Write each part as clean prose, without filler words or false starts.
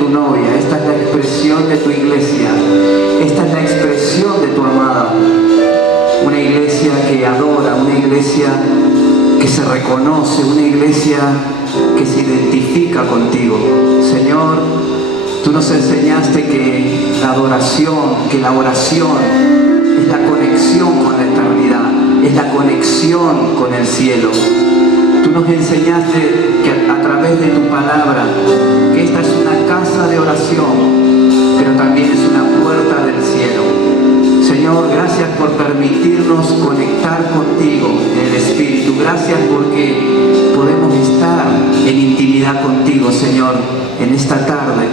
tu novia, esta es la expresión de tu iglesia, esta es la expresión de tu amada. Una iglesia que adora, una iglesia que se reconoce, una iglesia que se identifica contigo. Señor, tú nos enseñaste que la adoración, que la oración es la conexión con la eternidad, es la conexión con el cielo. Tú nos enseñaste que a través de tu palabra, que esta es una casa de oración, pero también es una puerta del cielo. Señor, gracias por permitirnos conectar contigo en el Espíritu. Gracias porque podemos estar en intimidad contigo, Señor, en esta tarde.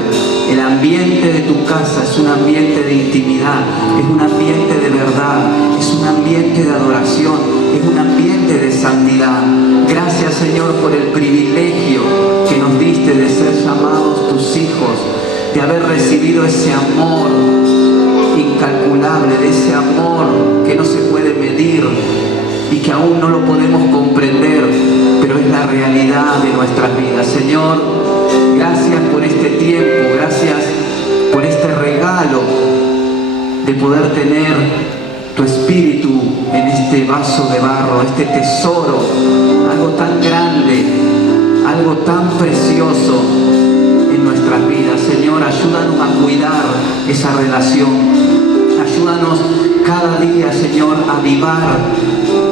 El ambiente de tu casa es un ambiente de intimidad, es un ambiente de verdad, es un ambiente de adoración, es un ambiente de santidad. Gracias, Señor, por el privilegio que nos diste de ser llamados tus hijos, de haber recibido ese amor incalculable, de ese amor que no se puede medir y que aún no lo podemos comprender, pero es la realidad de nuestras vidas. Señor, gracias por este tiempo, gracias por este regalo de poder tener tu Espíritu en este vaso de barro, este tesoro, algo tan grande, algo tan precioso en nuestras vidas. Señor, ayúdanos a cuidar esa relación. Ayúdanos cada día, Señor, a avivar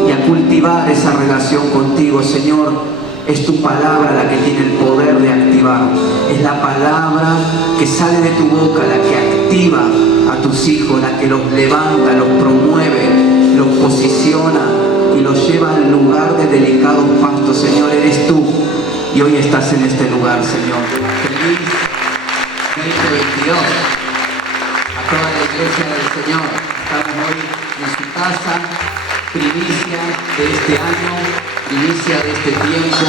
y a cultivar esa relación contigo. Señor, es tu palabra la que tiene el poder de activar. Es la palabra que sale de tu boca la que activa a tus hijos, la que los levanta, los promueve, los posiciona y los lleva al lugar de delicados pastos. Señor, eres tú y hoy estás en este lugar, Señor. Feliz 2022 a toda la iglesia del Señor. Estamos hoy en su casa, primicia de este año, primicia de este tiempo,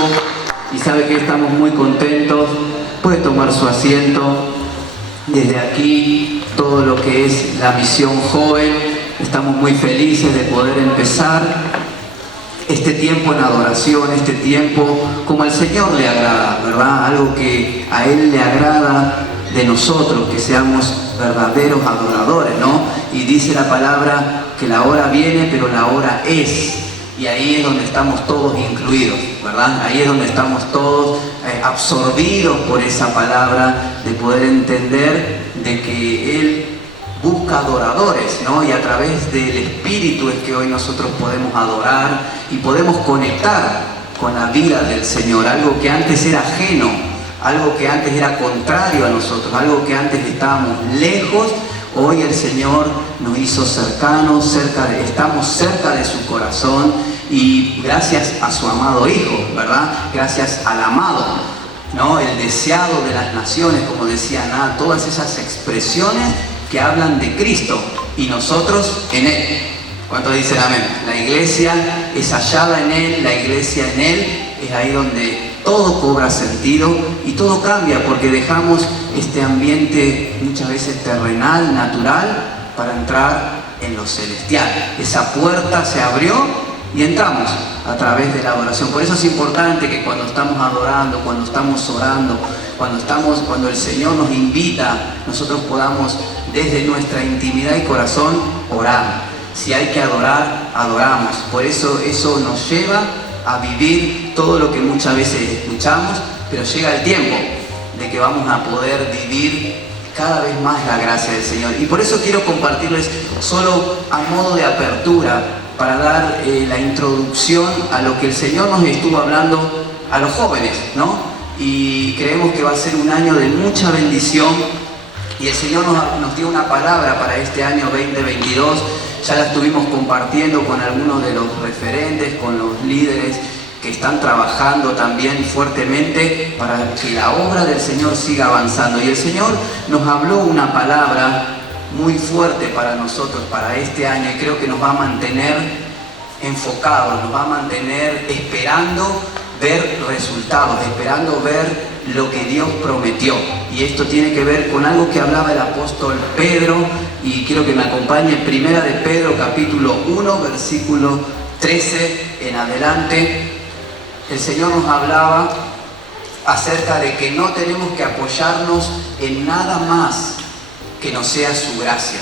y sabe que estamos muy contentos. Puede tomar su asiento. Desde aquí, todo lo que es la misión joven, estamos muy felices de poder empezar este tiempo en adoración, este tiempo como al Señor le agrada, ¿verdad? Algo que a Él le agrada de nosotros, que seamos verdaderos adoradores, ¿no? Y dice la palabra que la hora viene, pero la hora es. Y ahí es donde estamos todos incluidos, ¿verdad? Ahí es donde estamos todos absorbidos por esa palabra, de poder entender de que Él busca adoradores, ¿no? Y a través del Espíritu es que hoy nosotros podemos adorar y podemos conectar con la vida del Señor, algo que antes era ajeno, algo que antes era contrario a nosotros, algo que antes estábamos lejos. Hoy el Señor nos hizo cercanos, estamos cerca de su corazón, y gracias a su amado Hijo, ¿verdad? Gracias al amado, ¿no? El deseado de las naciones, como decía Ana, todas esas expresiones que hablan de Cristo y nosotros en Él. ¿Cuántos dicen amén? La iglesia es hallada en Él, la iglesia en Él, es ahí donde todo cobra sentido y todo cambia, porque dejamos este ambiente muchas veces terrenal, natural, para entrar en lo celestial. Esa puerta se abrió y entramos a través de la adoración. Por eso es importante que cuando estamos adorando, cuando estamos orando, cuando el Señor nos invita, nosotros podamos desde nuestra intimidad y corazón orar. Si hay que adorar, adoramos. Por eso nos lleva a vivir todo lo que muchas veces escuchamos, pero llega el tiempo de que vamos a poder vivir cada vez más la gracia del Señor. Y por eso quiero compartirles, solo a modo de apertura, para dar la introducción a lo que el Señor nos estuvo hablando a los jóvenes, ¿no? Y creemos que va a ser un año de mucha bendición, y el Señor nos dio una palabra para este año 2022. Ya la estuvimos compartiendo con algunos de los referentes, con los líderes que están trabajando también fuertemente para que la obra del Señor siga avanzando. Y el Señor nos habló una palabra muy fuerte para nosotros, para este año, y creo que nos va a mantener enfocados, nos va a mantener esperando ver resultados, esperando ver lo que Dios prometió. Y esto tiene que ver con algo que hablaba el apóstol Pedro, y quiero que me acompañe. Primera de Pedro, capítulo 1, versículo 13 en adelante. El Señor nos hablaba acerca de que no tenemos que apoyarnos en nada más que no sea su gracia.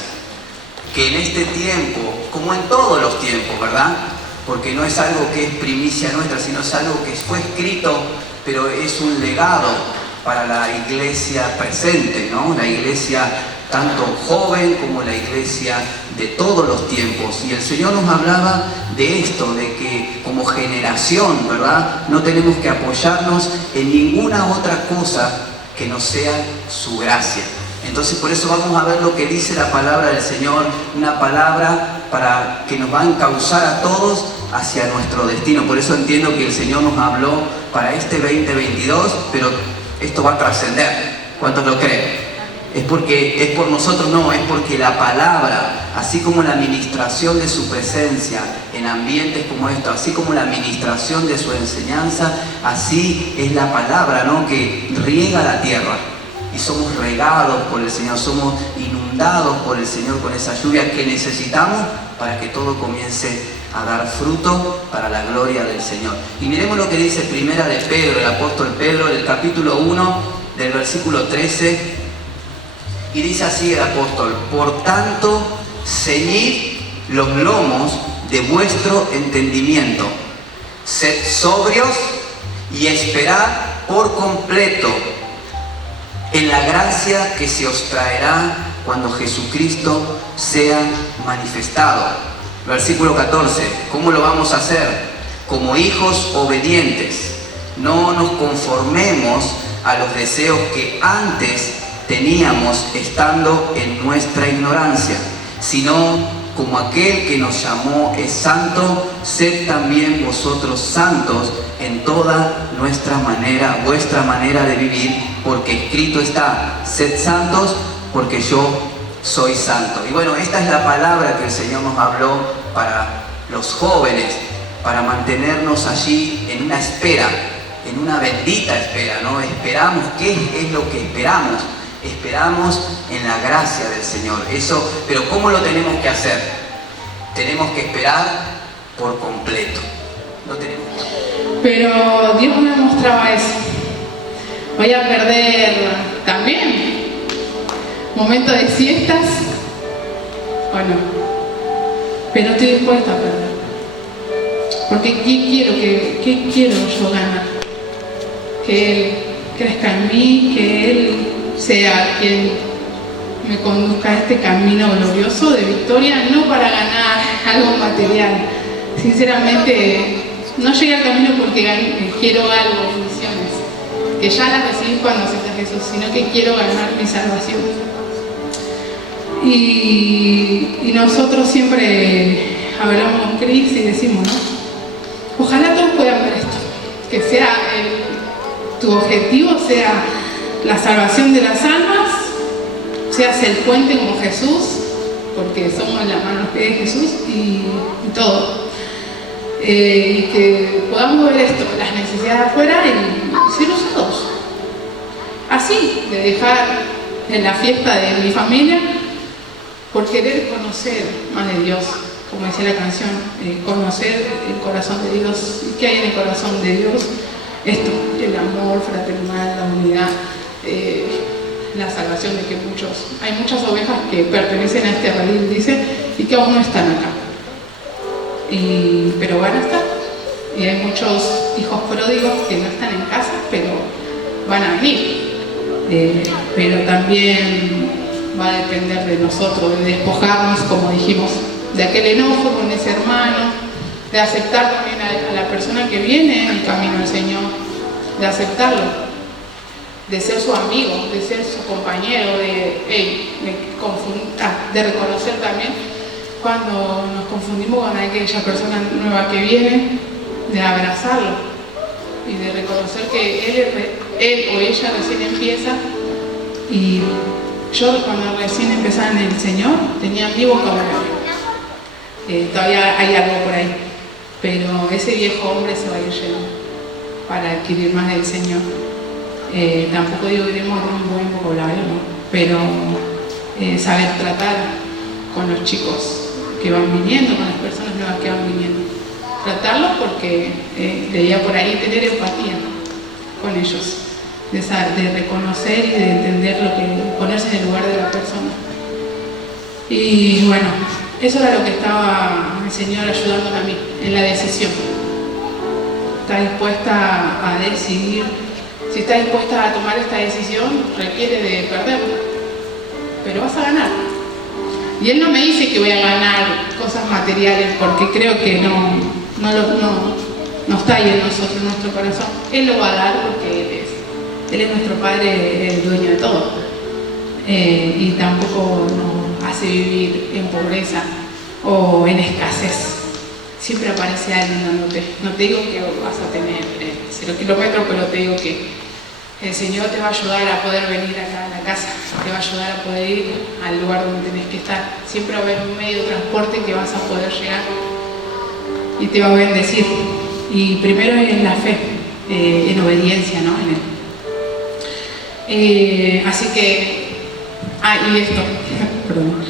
Que en este tiempo, como en todos los tiempos, ¿verdad? Porque no es algo que es primicia nuestra, sino es algo que fue escrito, pero es un legado para la iglesia presente, ¿no? La iglesia tanto joven como la iglesia de todos los tiempos. Y el Señor nos hablaba de esto, de que como generación, ¿verdad? No tenemos que apoyarnos en ninguna otra cosa que no sea su gracia. Entonces por eso vamos a ver lo que dice la palabra del Señor, una palabra para que nos va a encauzar a todos hacia nuestro destino. Por eso entiendo que el Señor nos habló para este 2022, pero esto va a trascender. ¿Cuántos lo creen? Es porque es por nosotros, no, es porque la palabra, así como la administración de su presencia en ambientes como esto, así como la administración de su enseñanza, así es la palabra, ¿no? Que riega la tierra. Y somos regados por el Señor, somos inundados por el Señor con esa lluvia que necesitamos para que todo comience a dar fruto para la gloria del Señor. Y miremos lo que dice primera de Pedro, el apóstol Pedro, en el capítulo 1, del versículo 13, y dice así el apóstol: por tanto, ceñid los lomos de vuestro entendimiento, sed sobrios y esperad por completo en la gracia que se os traerá cuando Jesucristo sea manifestado. Versículo 14, ¿cómo lo vamos a hacer? Como hijos obedientes, no nos conformemos a los deseos que antes teníamos estando en nuestra ignorancia, sino como aquel que nos llamó es santo, sed también vosotros santos en toda vuestra manera de vivir, porque escrito está: sed santos porque yo soy santo. Y bueno, esta es la palabra que el Señor nos habló para los jóvenes, para mantenernos allí en una espera, en una bendita espera, ¿no? Esperamos. ¿Qué es lo que esperamos? Esperamos en la gracia del Señor. Eso, pero ¿cómo lo tenemos que hacer? Tenemos que esperar por completo. No tenemos que... Pero Dios me mostraba eso. Voy a perder también momento de siestas, ¿o no? Pero estoy dispuesta a perder. Porque ¿qué quiero yo ganar? Que Él crezca en mí, que Él sea quien me conduzca a este camino glorioso de victoria, no para ganar algo material. Sinceramente, no llegué al camino porque quiero algo, bendiciones, que ya las recibí cuando acepté a Jesús, sino que quiero ganar mi salvación. Y nosotros siempre hablamos con Cris y decimos, ¿no? Ojalá todos puedan ver esto, que sea tu objetivo sea la salvación de las almas, seas el puente como Jesús, porque somos la mano de Jesús y todo. Y que podamos ver esto, las necesidades afuera y ser usados. Así, de dejar en la fiesta de mi familia, por querer conocer más de Dios, como decía la canción, conocer el corazón de Dios. ¿Y qué hay en el corazón de Dios? Esto, el amor fraternal, la unidad, la salvación de que hay muchas ovejas que pertenecen a este redil, dice, y que aún no están acá. Pero van a estar. Y hay muchos hijos pródigos que no están en casa, pero van a venir. Pero también va a depender de nosotros, de despojarnos, como dijimos, de aquel enojo con ese hermano, de aceptar también a la persona que viene en el camino del Señor, de aceptarlo, de ser su amigo, de ser su compañero, de reconocer también cuando nos confundimos con aquella persona nueva que viene, de abrazarlo y de reconocer que él o ella recién empieza. Y yo cuando recién empezaba en el Señor tenía mi vocabulario, todavía hay algo por ahí, pero ese viejo hombre se va a ir yendo para adquirir más del Señor. Tampoco digo que tenemos un buen vocabulario, ¿no? Pero saber tratar con los chicos que van viniendo, con las personas nuevas que van viniendo, tratarlos porque leía por ahí tener empatía con ellos. de reconocer y de entender lo que, ponerse en el lugar de la persona. Y bueno, eso era lo que estaba el Señor ayudándome a mí, en la decisión. Está dispuesta a decidir, si está dispuesta a tomar esta decisión, requiere de perderla, pero vas a ganar. Y Él no me dice que voy a ganar cosas materiales, porque creo que no está ahí en nosotros, en nuestro corazón. Él lo va a dar porque Él es nuestro Padre, el dueño de todo. Y tampoco nos hace vivir en pobreza o en escasez. Siempre aparece alguien dándote. No te digo que vas a tener 0 kilómetros, pero te digo que el Señor te va a ayudar a poder venir acá a la casa, te va a ayudar a poder ir al lugar donde tenés que estar. Siempre va a haber un medio de transporte que vas a poder llegar y te va a bendecir. Y primero es la fe, en obediencia, ¿no? En Él. Así que, y esto, perdón.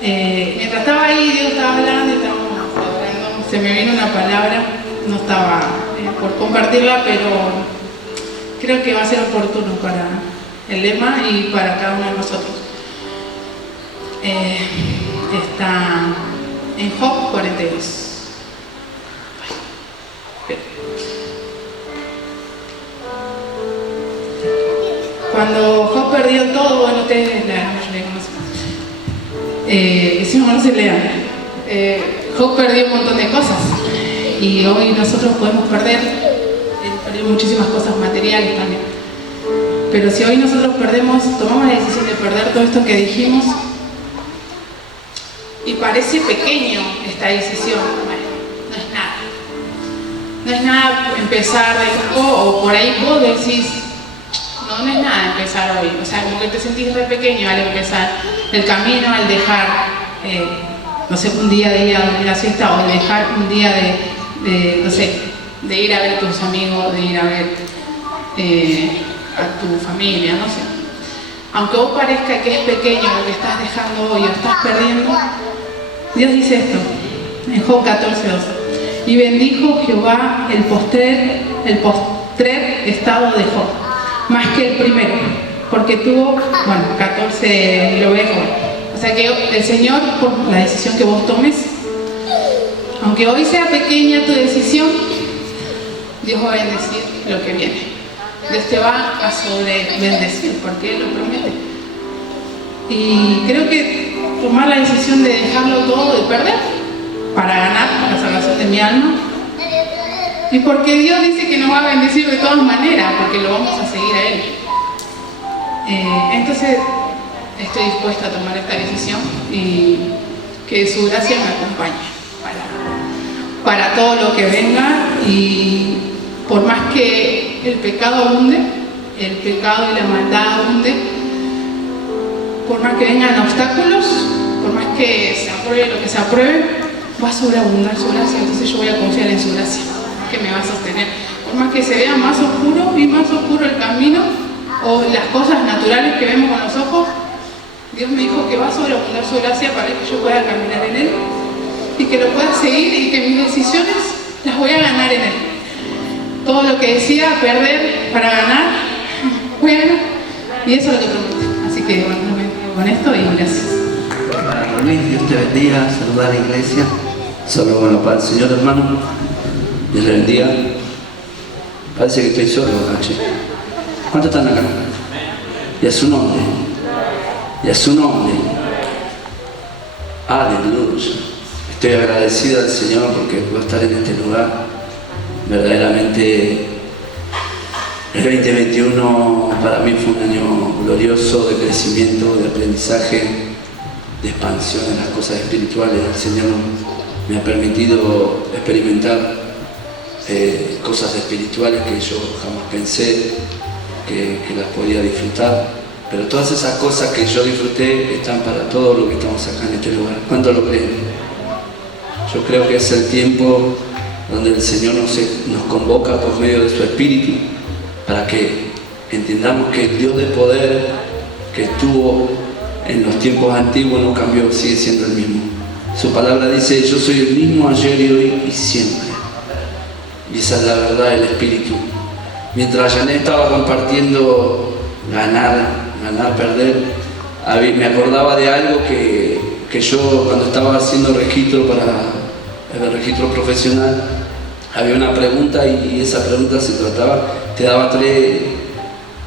Mientras estaba ahí, Dios estaba hablando y estábamos hablando, se me vino una palabra, no estaba por compartirla, pero creo que va a ser oportuno para el lema y para cada uno de nosotros. Está en Job 42. Cuando Job perdió todo, bueno, ustedes la mayoría conocen. Si no se lean. Job perdió un montón de cosas y hoy nosotros podemos perder muchísimas cosas materiales también. Pero si hoy nosotros tomamos la decisión de perder todo esto que dijimos, y parece pequeño esta decisión, bueno, no es nada. No es nada empezar de o por ahí vos decís, no es nada empezar hoy. O sea, como que te sentís re pequeño al empezar el camino, al dejar, no sé, un día de ir a dormir a la siesta, o dejar un día no sé, de ir a ver a tus amigos, de ir a ver a tu familia, no sé. Aunque vos parezca que es pequeño lo que estás dejando hoy o estás perdiendo, Dios dice esto, en Job 14:12. Y bendijo Jehová el postrer estado de Job, más que el primero, porque tuvo, 14 lo dejo. O sea que el Señor, por la decisión que vos tomes, aunque hoy sea pequeña tu decisión, Dios va a bendecir lo que viene. Dios te va a bendecir, porque Él lo promete. Y creo que tomar la decisión de dejarlo todo, de perder, para ganar la salvación de mi alma, y porque Dios dice que nos va a bendecir de todas maneras, porque lo vamos a seguir a Él. Entonces estoy dispuesta a tomar esta decisión y que su gracia me acompañe para todo lo que venga. Y por más que el pecado abunde, el pecado y la maldad abunde, por más que vengan obstáculos, por más que se apruebe lo que se apruebe, va a sobreabundar su gracia. Entonces yo voy a confiar en su gracia, que me va a sostener. Por más que se vea más oscuro y más oscuro el camino o las cosas naturales que vemos con los ojos, Dios me dijo que va a sobreabundar su gracia para que yo pueda caminar en Él y que lo pueda seguir y que mis decisiones las voy a ganar en Él. Todo lo que decía perder para ganar, voy a ganar. Y eso es lo que prometo. Así que bueno, con esto y gracias. Para Luis, Dios te bendiga, saludar a la iglesia. Saludos, bueno, para el Señor, hermano. Dios le bendiga. Parece que estoy solo acá, che. ¿Cuántos están acá? Y a su nombre. Y a su nombre. Aleluya. Estoy agradecido al Señor porque puedo estar en este lugar. Verdaderamente el 2021 para mí fue un año glorioso de crecimiento, de aprendizaje, de expansión en las cosas espirituales. El Señor me ha permitido experimentar cosas espirituales que yo jamás pensé que las podía disfrutar. Pero todas esas cosas que yo disfruté están para todos los que estamos acá en este lugar. ¿Cuánto lo creen? Yo creo que es el tiempo donde el Señor nos convoca por medio de su Espíritu para que entendamos que el Dios de poder que estuvo en los tiempos antiguos no cambió, sigue siendo el mismo. Su palabra dice, yo soy el mismo ayer y hoy y siempre. Y esa es la verdad del Espíritu. Mientras Janet estaba compartiendo ganar, perder, me acordaba de algo que yo cuando estaba haciendo registro para el registro profesional, había una pregunta y esa pregunta se trataba, te daba tres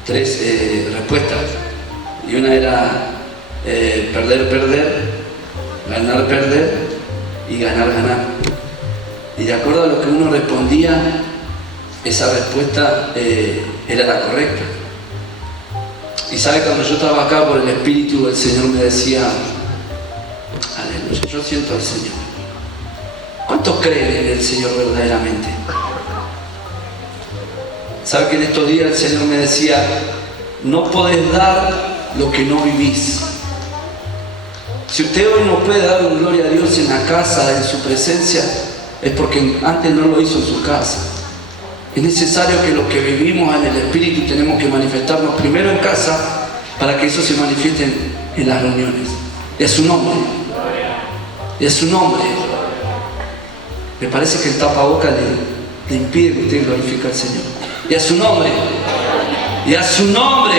respuestas. Y una era perder, ganar, perder y ganar. Y de acuerdo a lo que uno respondía, esa respuesta era la correcta. Y sabe, cuando yo trabajaba por el Espíritu, el Señor me decía, aleluya, yo siento al Señor. ¿Cuántos creen en el Señor verdaderamente? ¿Sabe que en estos días el Señor me decía, no podés dar lo que no vivís? Si usted hoy no puede dar un gloria a Dios en la casa, en su presencia, es porque antes no lo hizo en su casa. Es necesario que lo que vivimos en el Espíritu tenemos que manifestarnos primero en casa para que eso se manifieste en las reuniones. Y a su nombre. Y a su nombre. Me parece que el tapaboca le impide que usted glorifique al Señor. Y a su nombre. Y a su nombre.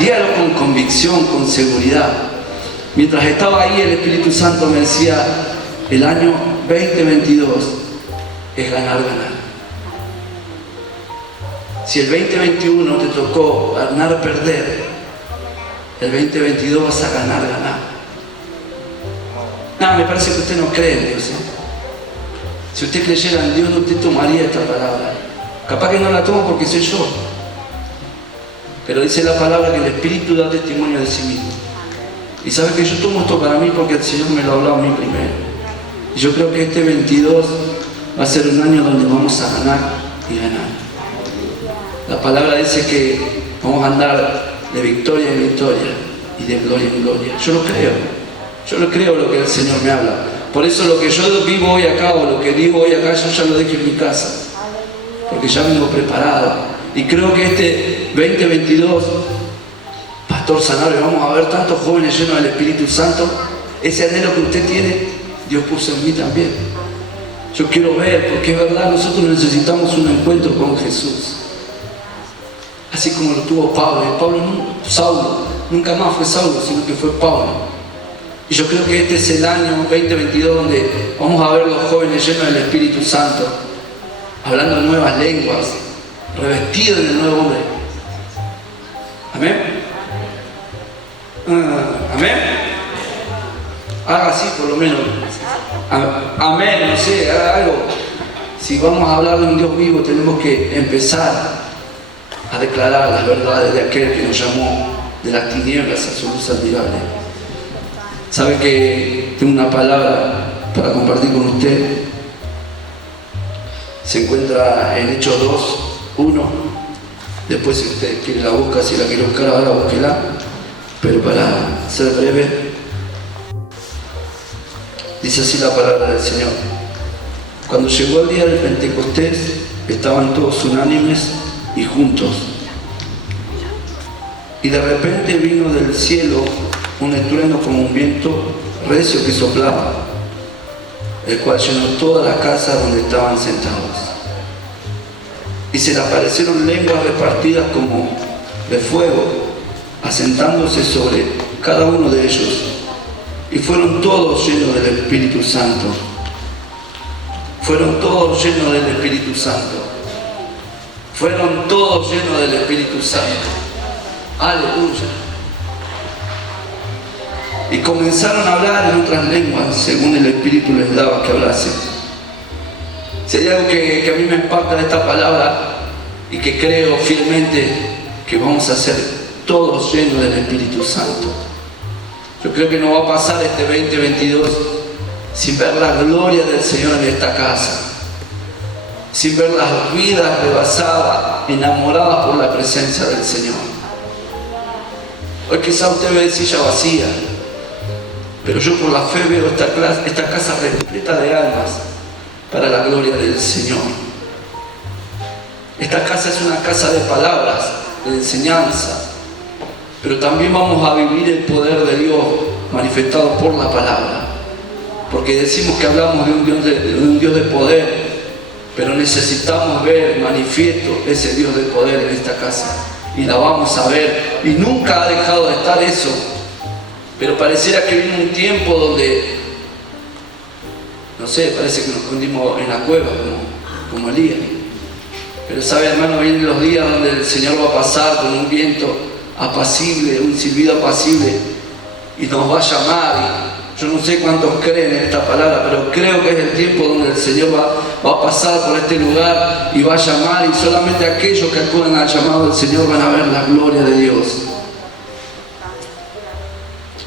Dígalo con convicción, con seguridad. Mientras estaba ahí, el Espíritu Santo me decía, el año 2022 es ganar. Si el 2021 te tocó ganar, perder, el 2022 vas a ganar. No, me parece que usted no cree en Dios. Si usted creyera en Dios, usted tomaría esta palabra. Capaz que no la tomo porque soy yo. Pero dice la palabra que el Espíritu da testimonio de sí mismo. Y sabe que yo tomo esto para mí porque el Señor me lo ha hablado a mí primero. Y yo creo que este 22 va a ser un año donde vamos a ganar y ganar. La palabra dice que vamos a andar de victoria en victoria y de gloria en gloria. Yo lo creo lo que el Señor me habla. Por eso lo que yo vivo hoy acá o lo que digo hoy acá, yo ya lo dejo en mi casa. Porque ya vengo preparado. Y creo que este 2022, Pastor Sanabria, vamos a ver tantos jóvenes llenos del Espíritu Santo. Ese anhelo que usted tiene, Dios puso en mí también. Yo quiero ver, porque es verdad, nosotros necesitamos un encuentro con Jesús. Así como lo tuvo Saulo nunca más fue Saulo, sino que fue Pablo. Y yo creo que este es el año 2022 donde vamos a ver los jóvenes llenos del Espíritu Santo, hablando nuevas lenguas, revestidos del nuevo hombre. Amén. Amén. Haga así por lo menos. Amén, no sé, haga algo. Si vamos a hablar de un Dios vivo, tenemos que empezar a declarar las verdades de aquel que nos llamó de las tinieblas a su luz admirable. ¿Sabe que tengo una palabra para compartir con usted? Se encuentra en Hechos 2, 1. Después, si usted quiere la busca, si la quiere buscar ahora, búsquela. Pero para ser breve, dice así la palabra del Señor. Cuando llegó el día del Pentecostés, estaban todos unánimes y juntos. Y de repente vino del cielo un estruendo como un viento recio que soplaba, el cual llenó toda la casa donde estaban sentados. Y se le aparecieron lenguas repartidas como de fuego, asentándose sobre cada uno de ellos. Y fueron todos llenos del Espíritu Santo. Fueron todos llenos del Espíritu Santo. Fueron todos llenos del Espíritu Santo. Aleluya. Y comenzaron a hablar en otras lenguas según el Espíritu les daba que hablasen. Si hay algo que a mí me impacta de esta palabra y que creo fielmente que vamos a ser todos llenos del Espíritu Santo. Yo creo que no va a pasar este 2022 sin ver la gloria del Señor en esta casa, sin ver las vidas rebasadas, enamoradas por la presencia del Señor. Hoy quizá usted ve silla vacía, pero yo por la fe veo esta casa repleta de almas para la gloria del Señor. Esta casa es una casa de palabras, de enseñanza, pero también vamos a vivir el poder de Dios manifestado por la palabra, porque decimos que hablamos de un Dios de poder, pero necesitamos ver manifiesto ese Dios de poder en esta casa, y la vamos a ver, y nunca ha dejado de estar eso, pero pareciera que viene un tiempo donde, no sé, parece que nos escondimos en la cueva como Elías. Pero sabe, hermano, vienen los días donde el Señor va a pasar con un viento apacible, un silbido apacible, y nos va a llamar. Y yo no sé cuántos creen en esta palabra, pero creo que es el tiempo donde el Señor va a pasar por este lugar y va a llamar, y solamente aquellos que acudan al llamado del Señor van a ver la gloria de Dios.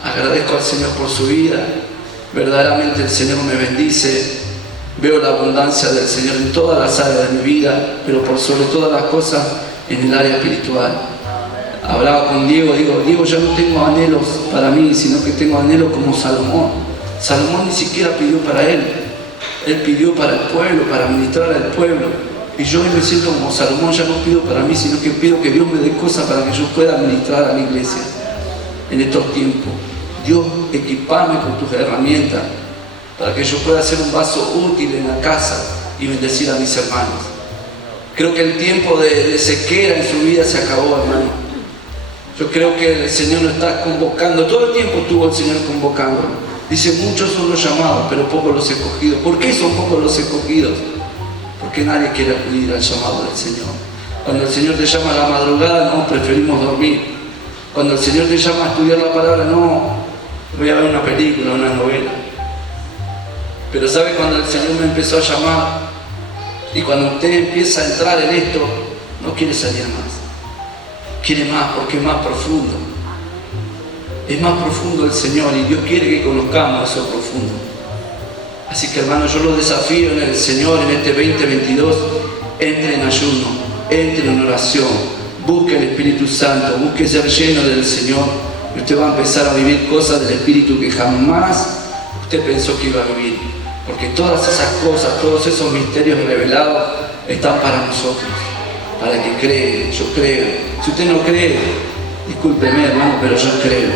Agradezco al Señor por su vida. Verdaderamente el Señor me bendice. Veo la abundancia del Señor en todas las áreas de mi vida, pero por sobre todas las cosas en el área espiritual. Hablaba con Diego, digo, Diego, ya no tengo anhelos para mí, sino que tengo anhelos como Salomón. Salomón ni siquiera pidió para él pidió para el pueblo, para ministrar al pueblo. Y yo hoy me siento como Salomón, ya no pido para mí, sino que pido que Dios me dé cosas para que yo pueda ministrar a la iglesia en estos tiempos. Dios, equipame con tus herramientas para que yo pueda ser un vaso útil en la casa y bendecir a mis hermanos. Creo que el tiempo de sequera en su vida se acabó, hermano. Yo creo que el Señor lo está convocando. Todo el tiempo estuvo el Señor convocando. Dice, muchos son los llamados, pero pocos los escogidos. ¿Por qué son pocos los escogidos? Porque nadie quiere acudir al llamado del Señor. Cuando el Señor te llama a la madrugada, no, preferimos dormir. Cuando el Señor te llama a estudiar la palabra, no, voy a ver una película, una novela. Pero ¿sabe? Cuando el Señor me empezó a llamar, y cuando usted empieza a entrar en esto, no quiere salir más. Quiere más, porque es más profundo. Es más profundo el Señor, y Dios quiere que conozcamos eso profundo. Así que, hermano, yo los desafío en el Señor en este 2022. Entre en ayuno, entre en oración, busque el Espíritu Santo, busque ser lleno del Señor, y usted va a empezar a vivir cosas del Espíritu que jamás usted pensó que iba a vivir. Porque todas esas cosas, todos esos misterios revelados están para nosotros, para el que cree. Yo creo. Si usted no cree, discúlpeme, hermano, pero yo creo.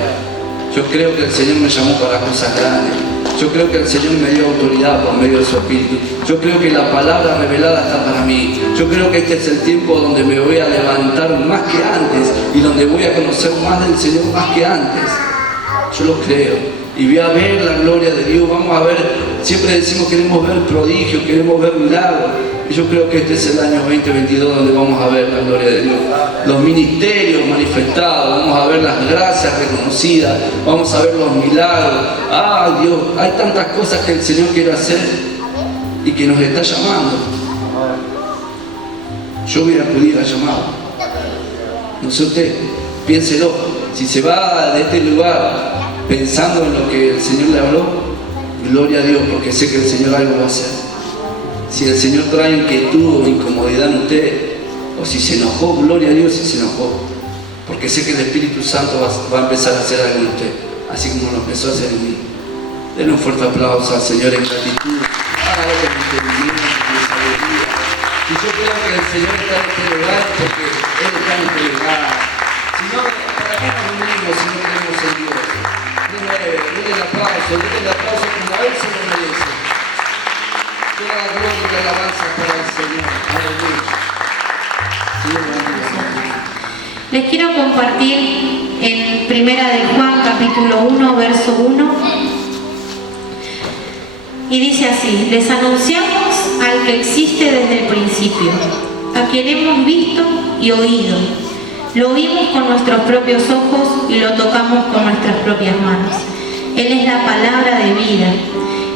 Yo creo que el Señor me llamó para cosas grandes. Yo creo que el Señor me dio autoridad por medio de su Espíritu. Yo creo que la palabra revelada está para mí. Yo creo que este es el tiempo donde me voy a levantar más que antes, y donde voy a conocer más del Señor más que antes. Yo lo creo. Y voy a ver la gloria de Dios. Vamos a ver, siempre decimos queremos ver prodigios, queremos ver milagros. Y yo creo que este es el año 2022 donde vamos a ver la gloria de Dios. Los ministerios manifestados, vamos a ver las gracias reconocidas, vamos a ver los milagros. ¡Ah, Dios! Hay tantas cosas que el Señor quiere hacer y que nos está llamando. Yo voy a acudir al llamado. No sé usted, piénselo. Si se va de este lugar pensando en lo que el Señor le habló, gloria a Dios, porque sé que el Señor algo va a hacer. Si el Señor trae inquietud o incomodidad en usted, o si se enojó, gloria a Dios si se enojó, porque sé que el Espíritu Santo va a empezar a hacer algo en usted, así como lo empezó a hacer en mí. Denle un fuerte aplauso al Señor en gratitud. Hágalo con entendimiento, con sabiduría. Y yo creo que el Señor está en este lugar porque Él está en este lugar. Si no, ¿para qué nos unimos si no creemos en Dios? Denle el aplauso como a Él se lo merece. Toda la gloria y la alabanza para el Señor. Aleluya. Les quiero compartir en Primera de Juan, capítulo 1, verso 1. Y dice así: les anunciamos al que existe desde el principio, a quien hemos visto y oído. Lo vimos con nuestros propios ojos y lo tocamos con nuestras propias manos. Él es la palabra de vida.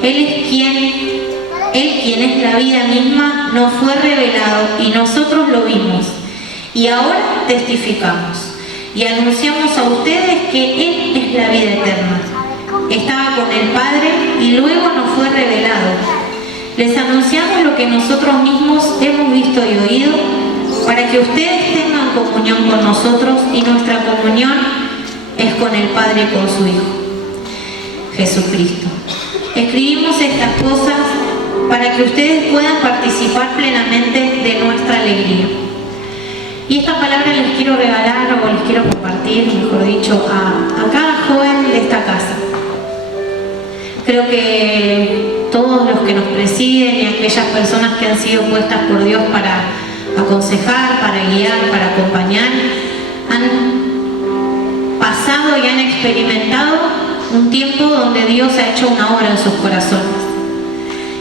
Él quien es la vida misma, nos fue revelado y nosotros lo vimos. Y ahora testificamos y anunciamos a ustedes que Él es la vida eterna. Estaba con el Padre y luego nos fue revelado. Les anunciamos lo que nosotros mismos hemos visto y oído, para que ustedes tengan comunión con nosotros, y nuestra comunión es con el Padre y con su Hijo, Jesucristo. Escribimos estas cosas para que ustedes puedan participar plenamente de nuestra alegría. Y esta palabra les quiero regalar, o les quiero compartir, mejor dicho, a cada joven de esta casa. Creo que todos los que nos presiden y aquellas personas que han sido puestas por Dios para aconsejar, para guiar, para acompañar, han pasado y han experimentado un tiempo donde Dios ha hecho una obra en sus corazones.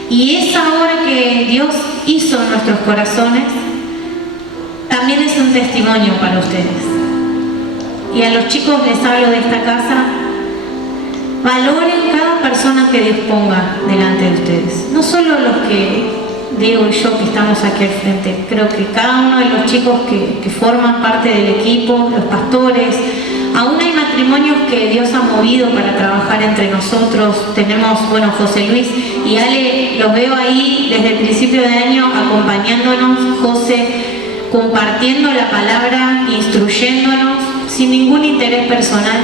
Y esa obra que Dios hizo en nuestros corazones también es un testimonio para ustedes. Y a los chicos les hablo de esta casa: valoren cada persona que Dios ponga delante de ustedes. No solo los que Diego y yo que estamos aquí al frente, creo que cada uno de los chicos que forman parte del equipo, los pastores. Aún hay matrimonios que Dios ha movido para trabajar entre nosotros. Tenemos, José Luis y Ale, los veo ahí desde el principio de año acompañándonos. José compartiendo la palabra, instruyéndonos, sin ningún interés personal.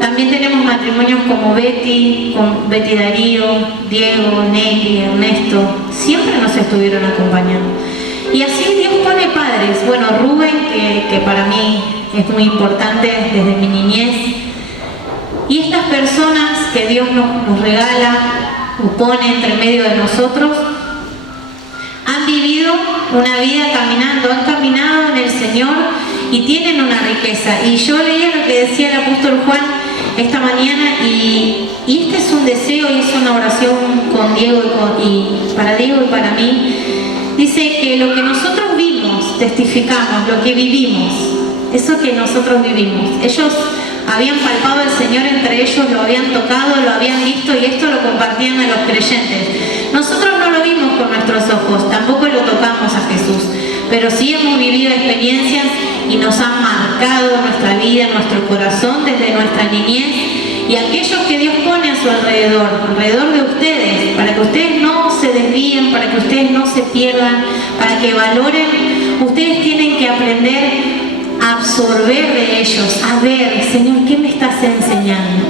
También tenemos matrimonios como Betty, con Betty Darío, Diego, Nelly, Ernesto. Siempre nos estuvieron acompañando. Y así Dios pone padres. Rubén, que para mí es muy importante desde mi niñez. Y estas personas que Dios nos regala o pone entre medio de nosotros, han vivido una vida caminando, han caminado en el Señor y tienen una riqueza. Y yo leía lo que decía el apóstol Juan esta mañana, y este es un deseo y es una oración con Diego y para Diego y para mí. Dice que lo que nosotros vimos, testificamos, lo que vivimos, eso que nosotros vivimos. Ellos habían palpado al Señor entre ellos, lo habían tocado, lo habían visto, y esto lo compartían a los creyentes. Nosotros no lo vimos con nuestros ojos, tampoco lo tocamos a Jesús, pero sí hemos vivido experiencias y nos han marcado nuestra vida, nuestro corazón desde nuestra niñez. Y aquellos que Dios pone a su alrededor de ustedes, para que ustedes no se desvíen, para que ustedes no se pierdan, para que valoren, ustedes tienen que aprender a absorber de ellos, a ver, Señor, ¿qué me estás enseñando?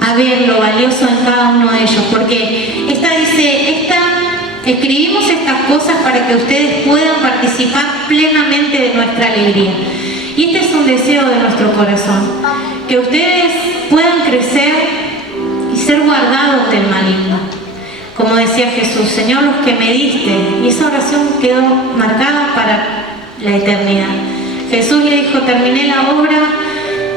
A ver lo valioso en cada uno de ellos, porque escribimos estas cosas para que ustedes puedan participar plenamente de nuestra alegría. Y este es un deseo de nuestro corazón, que ustedes puedan crecer y ser guardados del maligno. Como decía Jesús, Señor, los que me diste, y esa oración quedó marcada para la eternidad. Jesús le dijo: terminé la obra,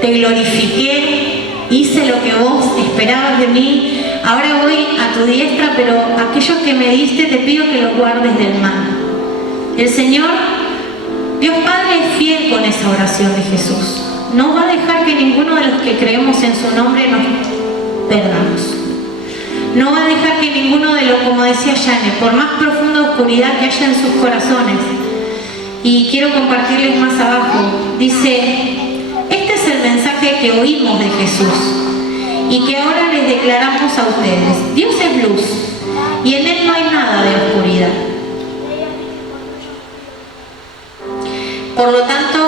te glorifiqué, hice lo que vos esperabas de mí, ahora voy a tu diestra, pero aquellos que me diste te pido que los guardes del mal. El Señor, Dios Padre, es fiel con esa oración de Jesús. No va a dejar que ninguno de los que creemos en su nombre nos perdamos. No va a dejar que ninguno de los, como decía Yane, por más profunda oscuridad que haya en sus corazones. Y quiero compartirles más abajo. Dice: este es el mensaje que oímos de Jesús y que ahora les declaramos a ustedes. Dios es luz y en Él no hay nada de oscuridad. Por lo tanto,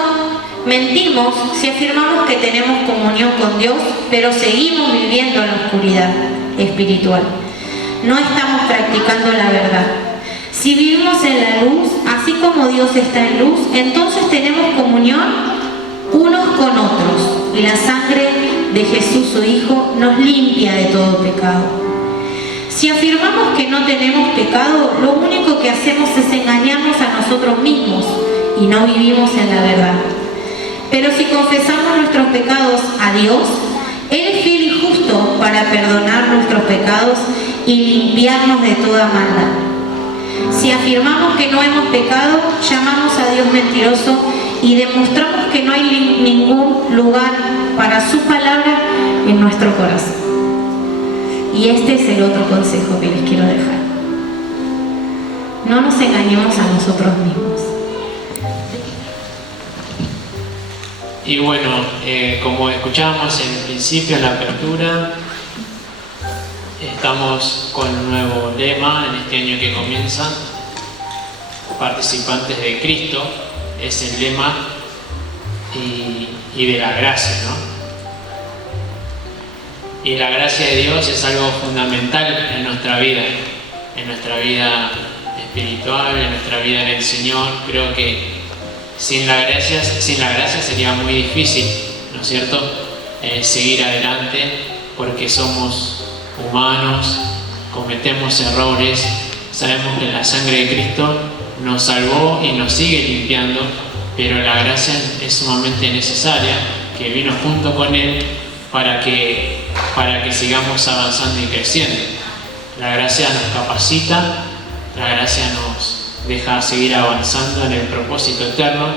mentimos si afirmamos que tenemos comunión con Dios, pero seguimos viviendo en la oscuridad espiritual. No estamos practicando la verdad. Si vivimos en la luz, así como Dios está en luz, entonces tenemos comunión unos con otros. Y la sangre de Jesús, su Hijo, nos limpia de todo pecado. Si afirmamos que no tenemos pecado, lo único que hacemos es engañarnos a nosotros mismos y no vivimos en la verdad. Pero si confesamos nuestros pecados a Dios, Él es fiel y justo para perdonar nuestros pecados y limpiarnos de toda maldad. Si afirmamos que no hemos pecado, llamamos a Dios mentiroso y demostramos que no hay ningún lugar para su palabra en nuestro corazón. Y este es el otro consejo que les quiero dejar. No nos engañemos a nosotros mismos. Y bueno, como escuchábamos en el principio, en la apertura, estamos con un nuevo lema en este año que comienza: participantes de Cristo. Es el lema y de la gracia, ¿no? Y la gracia de Dios es algo fundamental en nuestra vida espiritual, en nuestra vida en el Señor. Creo que sin la gracia sería muy difícil, ¿no es cierto?, seguir adelante, porque somos humanos cometemos errores, sabemos que la sangre de Cristo nos salvó y nos sigue limpiando, pero la gracia es sumamente necesaria, que vino junto con Él para que sigamos avanzando y creciendo. La gracia nos capacita, la gracia nos deja seguir avanzando en el propósito eterno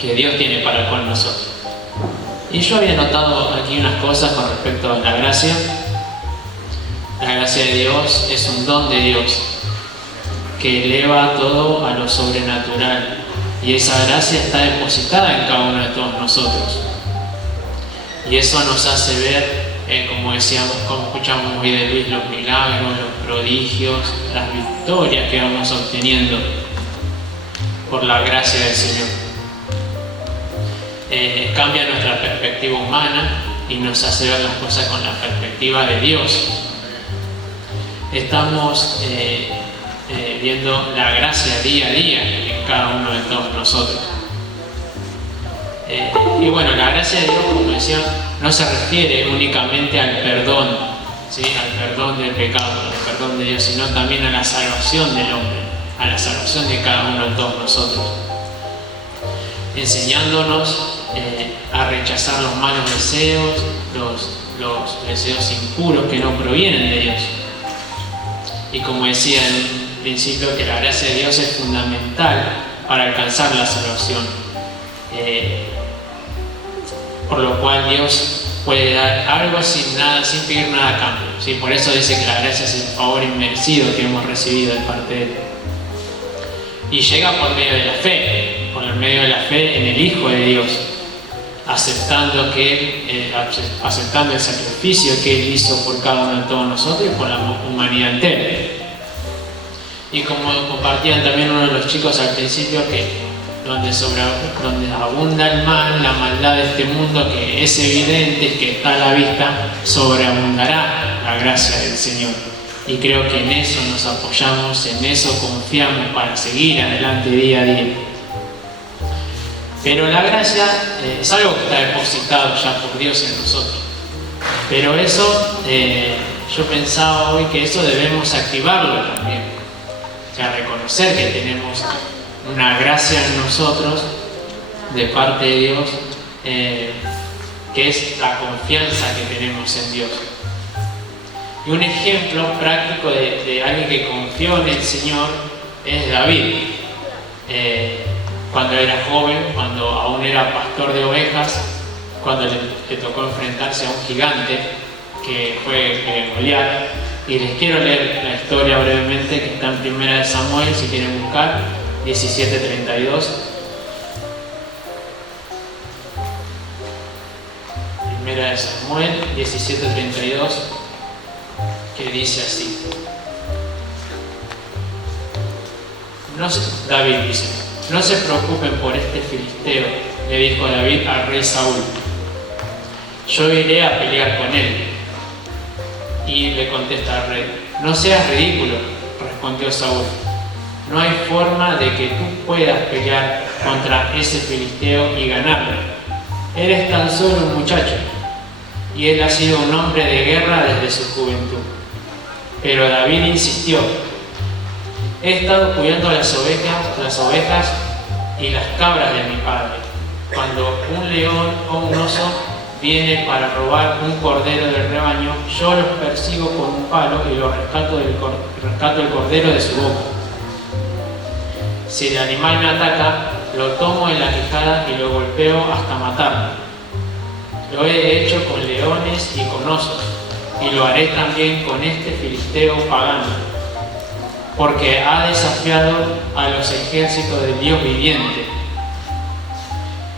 que Dios tiene para con nosotros. Y yo había notado aquí unas cosas con respecto a la gracia. La gracia de Dios es un don de Dios que eleva todo a lo sobrenatural, y esa gracia está depositada en cada uno de todos nosotros. Y eso nos hace ver, como decíamos, como escuchamos hoy de Luis, los milagros, los prodigios, las victorias que vamos obteniendo por la gracia del Señor. Cambia nuestra perspectiva humana y nos hace ver las cosas con la perspectiva de Dios. Estamos viendo la gracia día a día en cada uno de todos nosotros. Y bueno, la gracia de Dios, como decía, no se refiere únicamente al perdón, ¿sí? Al perdón del pecado, al perdón de Dios, sino también a la salvación del hombre, a la salvación de cada uno de todos nosotros, enseñándonos a rechazar los malos deseos, los deseos impuros que no provienen de Dios. Y como decía en un principio, que la gracia de Dios es fundamental para alcanzar la salvación, por lo cual Dios puede dar algo sin pedir nada a cambio, ¿sí? Por eso dice que la gracia es el favor inmerecido que hemos recibido de parte de Él. Y llega por medio de la fe, en el Hijo de Dios, aceptando el sacrificio que Él hizo por cada uno de todos nosotros y por la humanidad entera. Y como compartían también uno de los chicos al principio, que donde abunda el mal, la maldad de este mundo, que es evidente, que está a la vista, sobreabundará la gracia del Señor. Y creo que en eso nos apoyamos, en eso confiamos para seguir adelante día a día. Pero la gracia es algo que está depositado ya por Dios en nosotros. Pero eso, yo pensaba hoy que eso debemos activarlo también. O sea, reconocer que tenemos una gracia en nosotros de parte de Dios, que es la confianza que tenemos en Dios. Y un ejemplo práctico de alguien que confió en el Señor es David. Cuando era joven, cuando aún era pastor de ovejas, cuando le tocó enfrentarse a un gigante que fue Goliat. Y les quiero leer la historia brevemente, que está en 1 Samuel, si quieren buscar, 17:32. 1 Samuel 17:32, que dice así. David dice: no se preocupen por este filisteo, le dijo David al rey Saúl. Yo iré a pelear con él. Y le contesta al rey: no seas ridículo, respondió Saúl. No hay forma de que tú puedas pelear contra ese filisteo y ganarlo. Eres tan solo un muchacho, y él ha sido un hombre de guerra desde su juventud. Pero David insistió: he estado cuidando las ovejas y las cabras de mi padre. Cuando un león o un oso viene para robar un cordero del rebaño, yo los persigo con un palo y lo rescato el cordero de su boca. Si el animal me ataca, lo tomo en la quijada y lo golpeo hasta matarlo. Lo he hecho con leones y con osos, y lo haré también con este filisteo pagano, porque ha desafiado a los ejércitos del Dios viviente.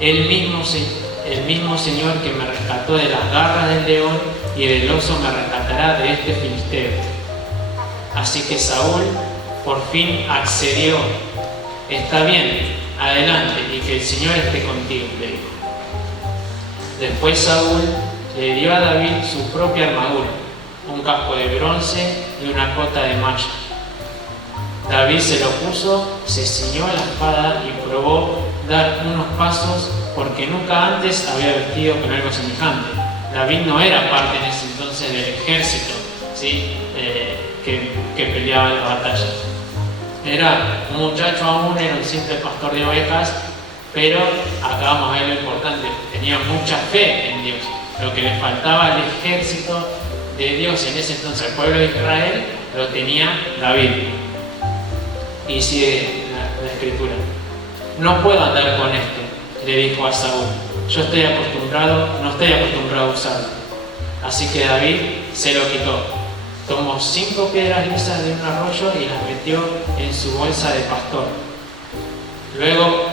El mismo Señor que me rescató de las garras del león y del oso me rescatará de este filisteo. Así que Saúl por fin accedió. Está bien, adelante, y que el Señor esté contigo, le dijo. Después Saúl le dio a David su propia armadura, un casco de bronce y una cota de malla. David se lo puso, se ciñó la espada y probó dar unos pasos, porque nunca antes había vestido con algo semejante. David no era parte en ese entonces del ejército ¿sí? Que peleaba en las batallas. Era un muchacho aún, era un simple pastor de ovejas, pero acá vamos a ver lo importante, tenía mucha fe en Dios. Lo que le faltaba al ejército de Dios en ese entonces, al pueblo de Israel, lo tenía David. Y sigue la escritura. No puedo andar con esto, le dijo a Saúl. No estoy acostumbrado a usarlo. Así que David se lo quitó. Tomó 5 piedras lisas de un arroyo y las metió en su bolsa de pastor. Luego,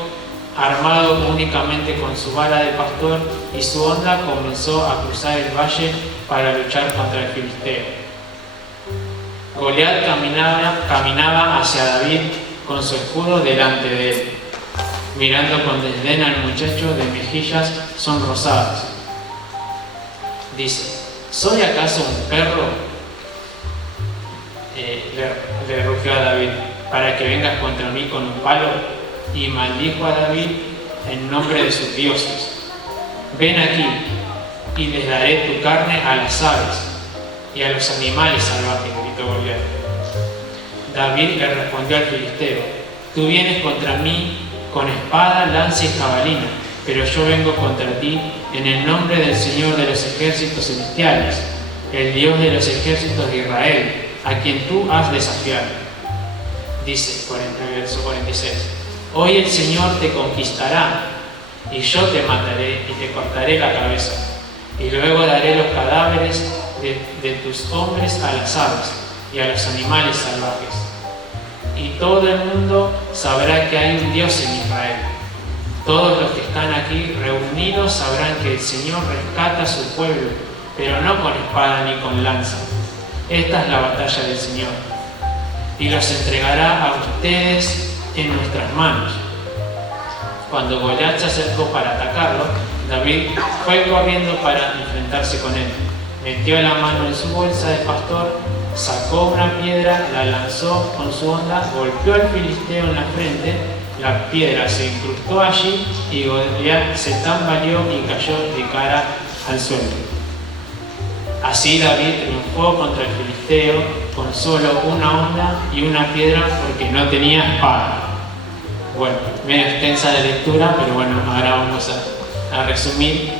armado únicamente con su vara de pastor y su honda, comenzó a cruzar el valle para luchar contra el filisteo. Goliat caminaba hacia David con su escudo delante de él, mirando con desdén al muchacho de mejillas sonrosadas. Dice: ¿soy acaso un perro? Le rugió a David, para que vengas contra mí con un palo. Y maldijo a David en nombre de sus dioses. Ven aquí y les daré tu carne a las aves y a los animales salvajes, gritó Goliat. David le respondió al filisteo: tú vienes contra mí con espada, lanza y jabalina, pero yo vengo contra ti en el nombre del Señor de los ejércitos celestiales, el Dios de los ejércitos de Israel, a quien tú has desafiado. Dice, verso 46, hoy el Señor te conquistará, y yo te mataré y te cortaré la cabeza, y luego daré los cadáveres de tus hombres a las aves y a los animales salvajes. Y todo el mundo sabrá que hay un Dios en Israel. Todos los que están aquí reunidos sabrán que el Señor rescata a su pueblo, pero no con espada ni con lanza. Esta es la batalla del Señor, y los entregará a ustedes en nuestras manos. Cuando Goliat se acercó para atacarlo, David fue corriendo para enfrentarse con él. Metió la mano en su bolsa de pastor, sacó una piedra, la lanzó con su honda, golpeó al filisteo en la frente, la piedra se incrustó allí y Goliat se tambaleó y cayó de cara al suelo. Así David triunfó contra el filisteo con solo una honda y una piedra, porque no tenía espada. Bueno, medio extensa de lectura, pero bueno, ahora vamos a resumir.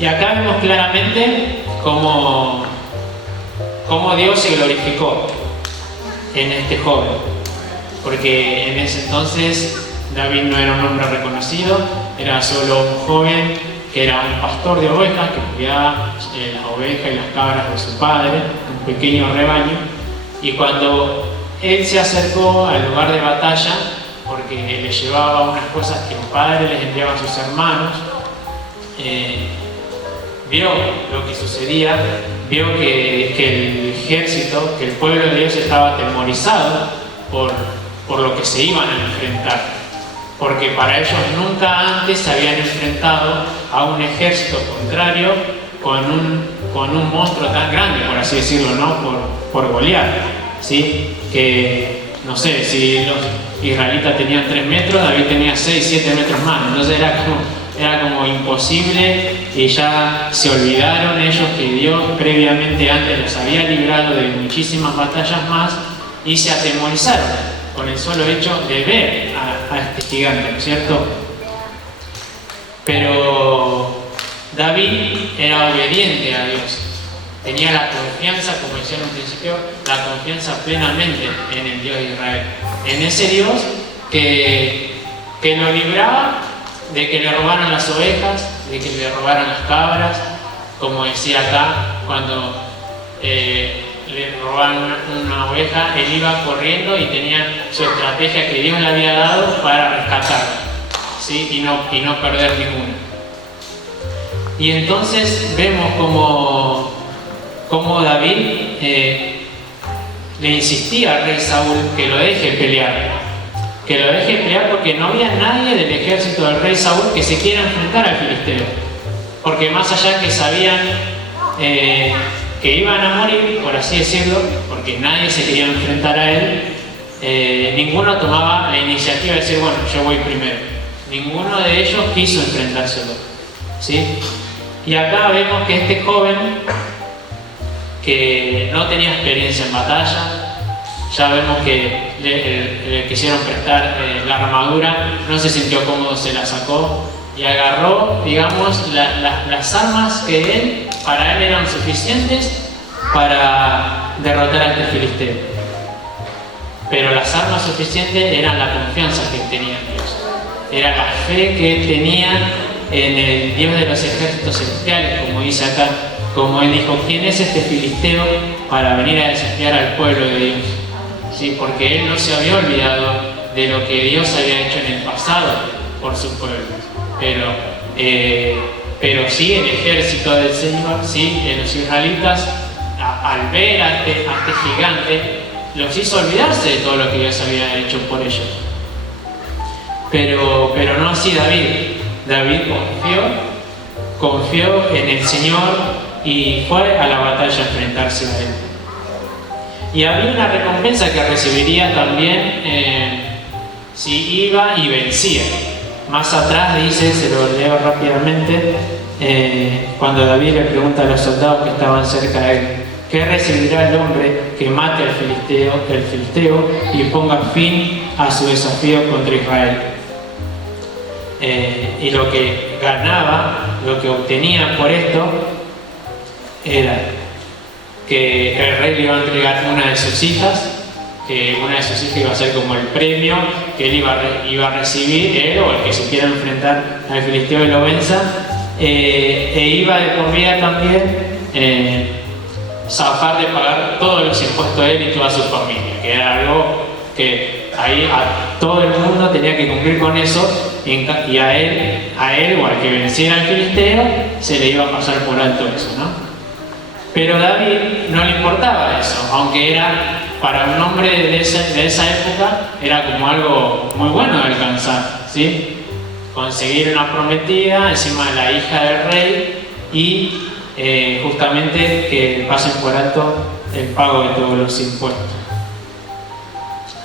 Y acá vemos claramente cómo Dios se glorificó en este joven, porque en ese entonces David no era un hombre reconocido, era solo un joven que era un pastor de ovejas que cuidaba las ovejas y las cabras de su padre, un pequeño rebaño. Y cuando él se acercó al lugar de batalla, porque le llevaba unas cosas que el padre les enviaba a sus hermanos, vio lo que sucedía, vio que el ejército, que el pueblo de Dios estaba atemorizado por lo que se iban a enfrentar, porque para ellos nunca antes se habían enfrentado a un ejército contrario con un monstruo tan grande, por así decirlo, ¿no? Por Goliat, ¿sí? Que, no sé, si los israelitas tenían 3 metros, David tenía 6, 7 metros más, entonces era como imposible, y ya se olvidaron ellos que Dios previamente antes los había librado de muchísimas batallas más, y se atemorizaron con el solo hecho de ver a este gigante, ¿no es cierto? Pero David era obediente a Dios, tenía la confianza, como decía en un principio, la confianza plenamente en el Dios de Israel, en ese Dios que lo libraba de que le robaran las ovejas, de que le robaran las cabras, como decía acá, cuando le robaban una oveja, él iba corriendo y tenía su estrategia que Dios le había dado para rescatarla, ¿sí? y no perder ninguna. Y entonces vemos como David le insistía al rey Saúl que lo deje pelear, porque no había nadie del ejército del rey Saúl que se quiera enfrentar al filisteo, porque más allá que sabían que iban a morir, por así decirlo, porque nadie se quería enfrentar a él, ninguno tomaba la iniciativa de decir, bueno, yo voy primero. Ninguno de ellos quiso enfrentárselo, ¿sí? Y acá vemos que este joven que no tenía experiencia en batalla. Ya vemos que le quisieron prestar la armadura, no se sintió cómodo, se la sacó y agarró, digamos, las armas que para él eran suficientes para derrotar a este filisteo. Pero las armas suficientes eran la confianza que él tenía en Dios, era la fe que él tenía en el Dios de los ejércitos celestiales, como dice acá, como él dijo: ¿quién es este filisteo para venir a desafiar al pueblo de Dios? ¿Sí? Porque él no se había olvidado de lo que Dios había hecho en el pasado por su pueblo. Pero sí, el ejército del Señor, sí, los israelitas, al ver a este gigante, los hizo olvidarse de todo lo que Dios había hecho por ellos. Pero no así David. David confió en el Señor y fue a la batalla a enfrentarse a él. Y había una recompensa que recibiría también si iba y vencía. Más atrás dice, se lo leo rápidamente, cuando David le pregunta a los soldados que estaban cerca de él: ¿qué recibirá el hombre que mate al filisteo y ponga fin a su desafío contra Israel? Y lo que ganaba, lo que obtenía por esto, era que el rey le iba a entregar una de sus hijas, que una de sus hijas iba a ser como el premio que él iba a recibir, él o el que se quiera enfrentar al filisteo y lo venza, iba de por vida también zafar de pagar todos los impuestos de él y toda su familia, que era algo que ahí a todo el mundo tenía que cumplir con eso, y a él o al que venciera al filisteo se le iba a pasar por alto eso, ¿no? Pero David no le importaba eso, aunque era para un hombre de esa época era como algo muy bueno de alcanzar, ¿sí? Conseguir una prometida, encima de la hija del rey, y justamente que pasen por alto el pago de todos los impuestos.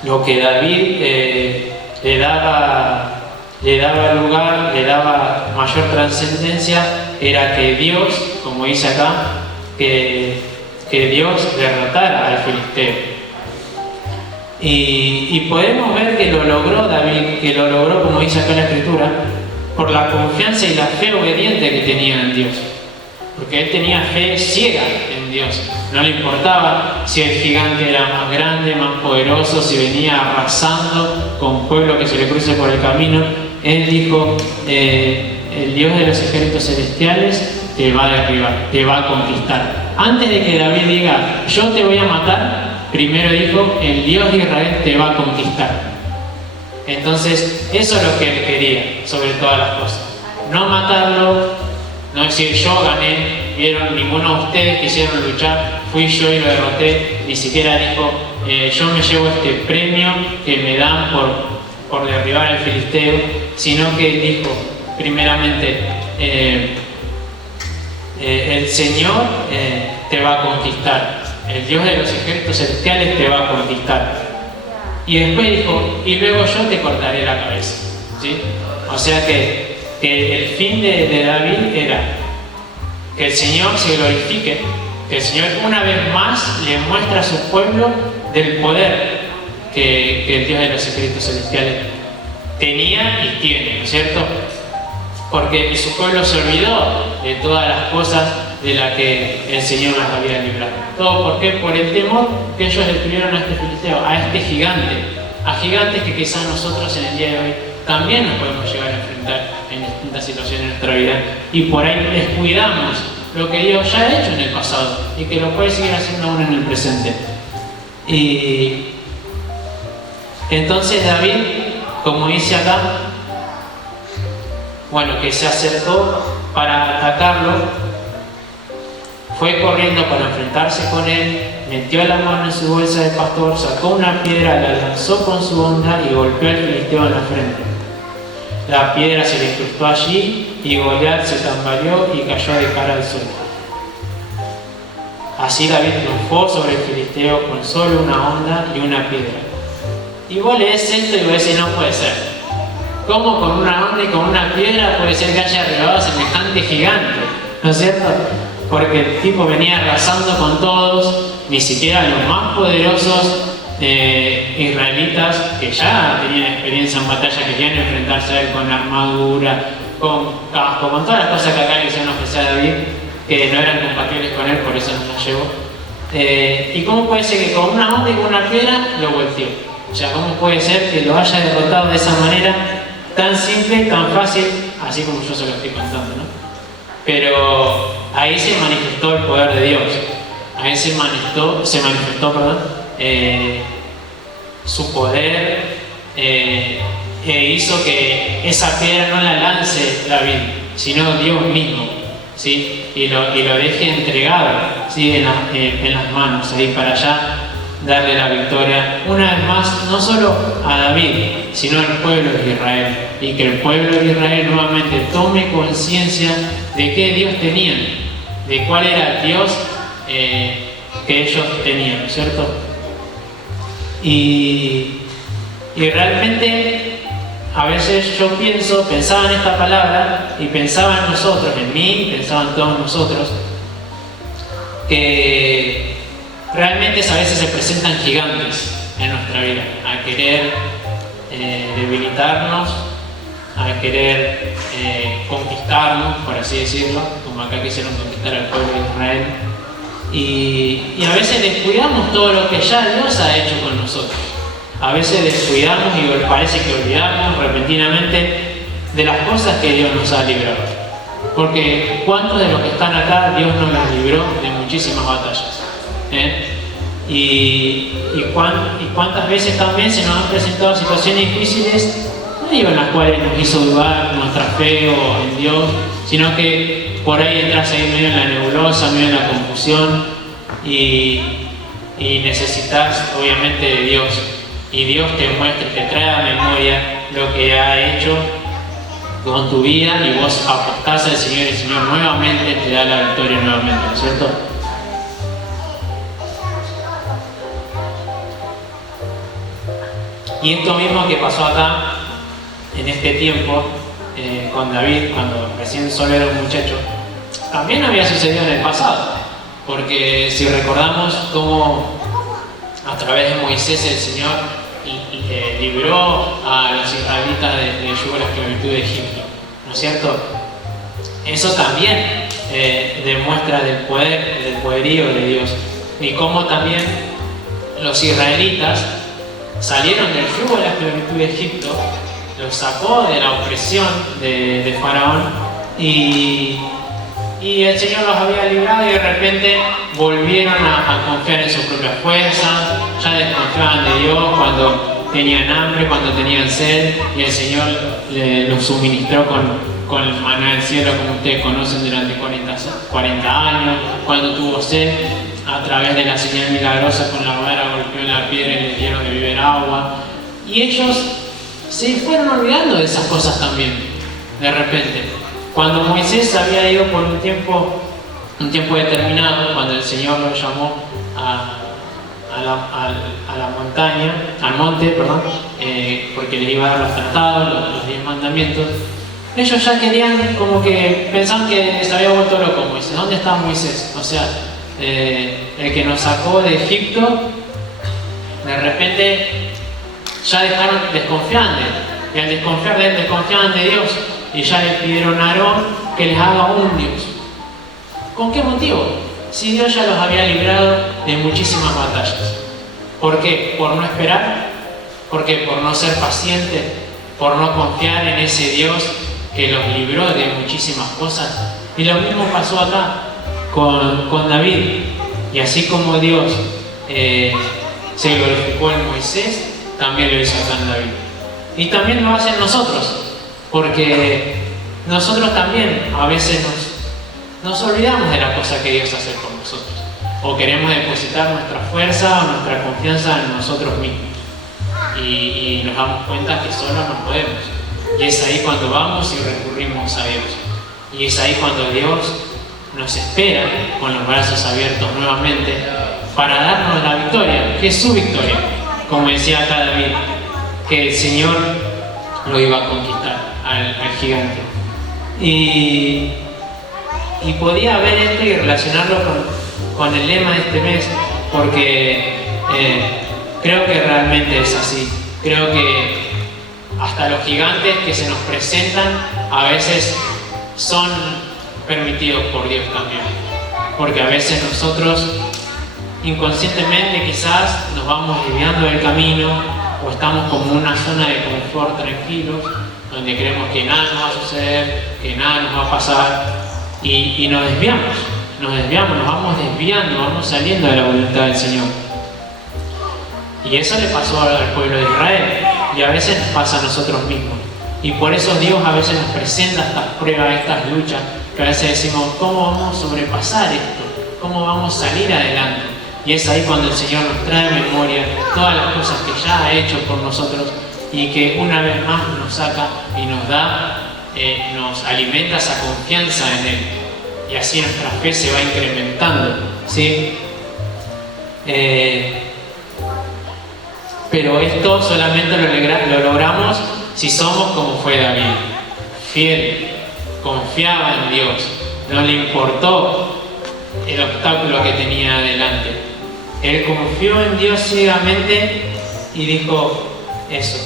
Lo que David le daba lugar, le daba mayor trascendencia, era que Dios, como dice acá, que Dios derrotara al filisteo. Y podemos ver que lo logró David, que lo logró, como dice acá en la Escritura, por la confianza y la fe obediente que tenía en Dios. Porque él tenía fe ciega en Dios. No le importaba si el gigante era más grande, más poderoso, si venía arrasando con pueblo que se le cruce por el camino. Él dijo: el Dios de los ejércitos celestiales te va a derribar, te va a conquistar. Antes de que David diga: yo te voy a matar, primero dijo: el Dios de Israel te va a conquistar. Entonces, eso es lo que él quería sobre todas las cosas. No matarlo, no decir: yo gané, vieron, ninguno de ustedes quisieron luchar, fui yo y lo derroté. Ni siquiera dijo: yo me llevo este premio que me dan por derribar al filisteo, sino que dijo primeramente: el Señor te va a conquistar, el Dios de los ejércitos celestiales te va a conquistar. Y después dijo: y luego yo te cortaré la cabeza, ¿sí? O sea que el fin de David era que el Señor se glorifique, que el Señor una vez más le muestra a su pueblo del poder que el Dios de los ejércitos celestiales tenía y tiene, ¿no es cierto? Porque su pueblo se olvidó de todas las cosas de las que el Señor las había librado. ¿Todo por qué? Por el temor que ellos le tuvieron a este filisteo, a este gigante, a gigantes que quizás nosotros en el día de hoy también nos podemos llegar a enfrentar en distintas situaciones de nuestra vida, y por ahí descuidamos lo que Dios ya ha hecho en el pasado y que lo puede seguir haciendo aún en el presente. Y entonces David, como dice acá, bueno, que se acercó para atacarlo, fue corriendo para enfrentarse con él, metió la mano en su bolsa de pastor, sacó una piedra, la lanzó con su honda y golpeó al filisteo en la frente. La piedra se le incrustó allí y Goliat se tambaleó y cayó de cara al suelo. Así David triunfó sobre el filisteo con solo una honda y una piedra. Y vos lees esto y vos decís: no puede ser. ¿Cómo con una honda y con una piedra puede ser que haya derribado a semejante gigante? ¿no es cierto? Porque el tipo venía arrasando con todos, ni siquiera los más poderosos israelitas que ya tenían experiencia en batalla, que querían enfrentarse a él con armadura, con casco, con todas las cosas que acá le hicieron ofrecer a David, que no eran compatibles con él, por eso no las llevó. ¿Y cómo puede ser que con una onda y con una piedra lo volteó? O sea, ¿cómo puede ser que lo haya derrotado de esa manera tan simple, tan fácil, así como yo se lo estoy contando, ¿no? Pero ahí se manifestó el poder de Dios, ahí se manifestó, su poder, hizo que esa piedra no la lance David, sino Dios mismo, ¿sí? Y lo deje entregado, ¿sí? en las manos, ahí para allá darle la victoria una vez más, no solo a David, sino al pueblo de Israel, y que el pueblo de Israel nuevamente tome conciencia de qué Dios tenían, de cuál era el Dios que ellos tenían, ¿cierto? Y realmente a veces yo pensaba en esta palabra y pensaba en nosotros, en mí, pensaba en todos nosotros, que realmente a veces se presentan gigantes en nuestra vida, a querer debilitarnos, a querer conquistarnos, por así decirlo, como acá quisieron conquistar al pueblo de Israel. Y a veces descuidamos todo lo que ya Dios ha hecho con nosotros. A veces descuidamos y parece que olvidamos repentinamente de las cosas que Dios nos ha librado. Porque ¿cuántos de los que están acá Dios nos los libró de muchísimas batallas? Y cuántas veces también se nos han presentado situaciones difíciles, no digo en las cuales nos hizo dudar nuestra fe o en Dios, sino que por ahí entras ahí medio en la nebulosa, medio en la confusión y necesitas obviamente de Dios. Y Dios te muestra, te trae a memoria lo que ha hecho con tu vida y vos apostás al Señor y el Señor nuevamente te da la victoria nuevamente, ¿no es cierto? Y esto mismo que pasó acá, en este tiempo, con David, cuando recién solo era un muchacho, también había sucedido en el pasado. Porque si recordamos cómo a través de Moisés el Señor libró a los israelitas del yugo de la esclavitud de Egipto, ¿no es cierto? Eso también demuestra del poderío de Dios. Y cómo también los israelitas salieron del yugo de la esclavitud de Egipto, los sacó de la opresión de Faraón y el Señor los había librado y de repente volvieron a confiar en su propia fuerza, ya desconfiaban de Dios cuando tenían hambre, cuando tenían sed, y el Señor los suministró con el maná del cielo, como ustedes conocen, durante 40 años, cuando tuvo sed, a través de la señal milagrosa con la vara golpeó en la piedra y les dieron de beber agua, y ellos se fueron olvidando de esas cosas también, de repente. Cuando Moisés había ido por un tiempo determinado, cuando el Señor lo llamó al monte, porque les iba a dar los tratados, los 10 mandamientos, ellos ya querían, como que pensaban que se había vuelto loco Moisés. ¿Dónde está Moisés? O sea, el que nos sacó de Egipto, de repente ya desconfiaban de él, y al desconfiar de él, desconfiaban de Dios, y ya le pidieron a Aarón que les haga un Dios. ¿Con qué motivo? Si Dios ya los había librado de muchísimas batallas. ¿Por qué? ¿Por no esperar? ¿Por qué? ¿Por no ser paciente? ¿Por no confiar en ese Dios que los libró de muchísimas cosas? Y lo mismo pasó acá con David. Y así como Dios se glorificó en Moisés, también lo hizo acá en David. Y también lo hacen nosotros, porque nosotros también a veces nos olvidamos de la cosa que Dios hace por nosotros, o queremos depositar nuestra fuerza o nuestra confianza en nosotros mismos y nos damos cuenta que solos no podemos, y es ahí cuando vamos y recurrimos a Dios, y es ahí cuando Dios nos espera con los brazos abiertos nuevamente para darnos la victoria, que es su victoria, como decía acá David, que el Señor lo iba a conquistar al gigante. Y Y podía ver esto y relacionarlo con el lema de este mes, porque creo que realmente es así. Creo que hasta los gigantes que se nos presentan a veces son permitidos por Dios también, porque a veces nosotros inconscientemente quizás nos vamos desviando del camino o estamos como en una zona de confort tranquilos, donde creemos que nada nos va a suceder, que nada nos va a pasar, y nos desviamos, nos vamos desviando, vamos saliendo de la voluntad del Señor. Y eso le pasó al pueblo de Israel, y a veces nos pasa a nosotros mismos. Y por eso Dios a veces nos presenta estas pruebas, estas luchas, que a veces decimos, ¿cómo vamos a sobrepasar esto? ¿Cómo vamos a salir adelante? Y es ahí cuando el Señor nos trae a memoria todas las cosas que ya ha hecho por nosotros y que una vez más nos saca y nos da, nos alimenta esa confianza en Él. Y así nuestra fe se va incrementando, ¿sí? Pero esto solamente lo logramos si somos como fue David, fiel, confiaba en Dios, no le importó el obstáculo que tenía adelante. Él confió en Dios ciegamente y dijo eso,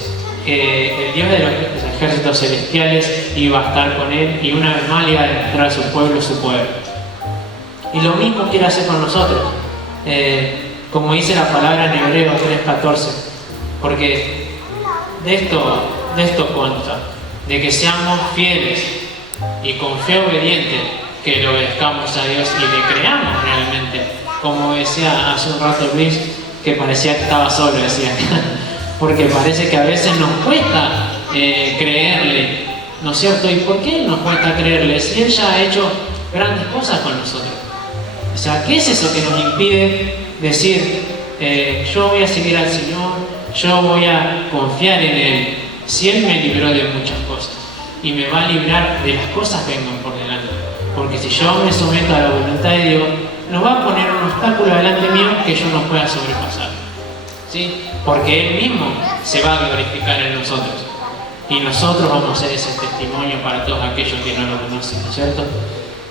que el Dios de los ejércitos celestiales iba a estar con él y una vez más le iba a demostrar a su pueblo su poder. Y lo mismo quiere hacer con nosotros, como dice la palabra en Hebreos 3:14, porque de esto consta, de que seamos fieles y con fe obediente, que le obedezcamos a Dios y le creamos realmente. Como decía hace un rato Luis, que parecía que estaba solo, decía, porque parece que a veces nos cuesta creerle, ¿no es cierto? ¿Y por qué nos cuesta creerle si Él ya ha hecho grandes cosas con nosotros? O sea, ¿qué es eso que nos impide decir, yo voy a seguir al Señor, yo voy a confiar en Él, si Él me libró de muchas cosas y me va a librar de las cosas que vengan por delante? Porque si yo me someto a la voluntad de Dios, nos va a poner un obstáculo delante mío que yo no pueda sobrepasar, ¿sí? Porque Él mismo se va a glorificar en nosotros y nosotros vamos a ser ese testimonio para todos aquellos que no lo conocen, ¿no es cierto?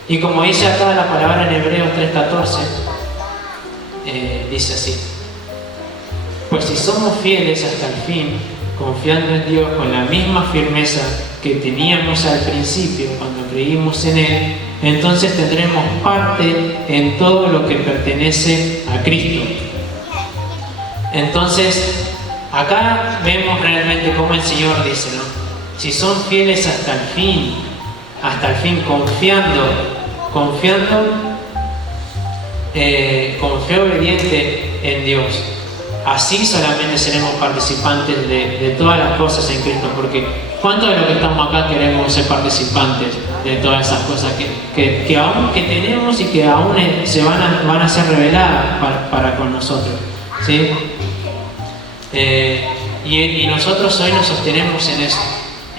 Y como dice acá la palabra en Hebreos 3:14, dice así: pues si somos fieles hasta el fin, confiando en Dios con la misma firmeza que teníamos al principio cuando creímos en Él, entonces tendremos parte en todo lo que pertenece a Cristo. Entonces, acá vemos realmente cómo el Señor dice, ¿no? Si son fieles hasta el fin, confiando con fe obediente en Dios. Así solamente seremos participantes de todas las cosas en Cristo, porque ¿cuántos de los que estamos acá queremos ser participantes de todas esas cosas que aún que tenemos y que aún van a ser reveladas para con nosotros, ¿sí? Y nosotros hoy nos sostenemos en eso,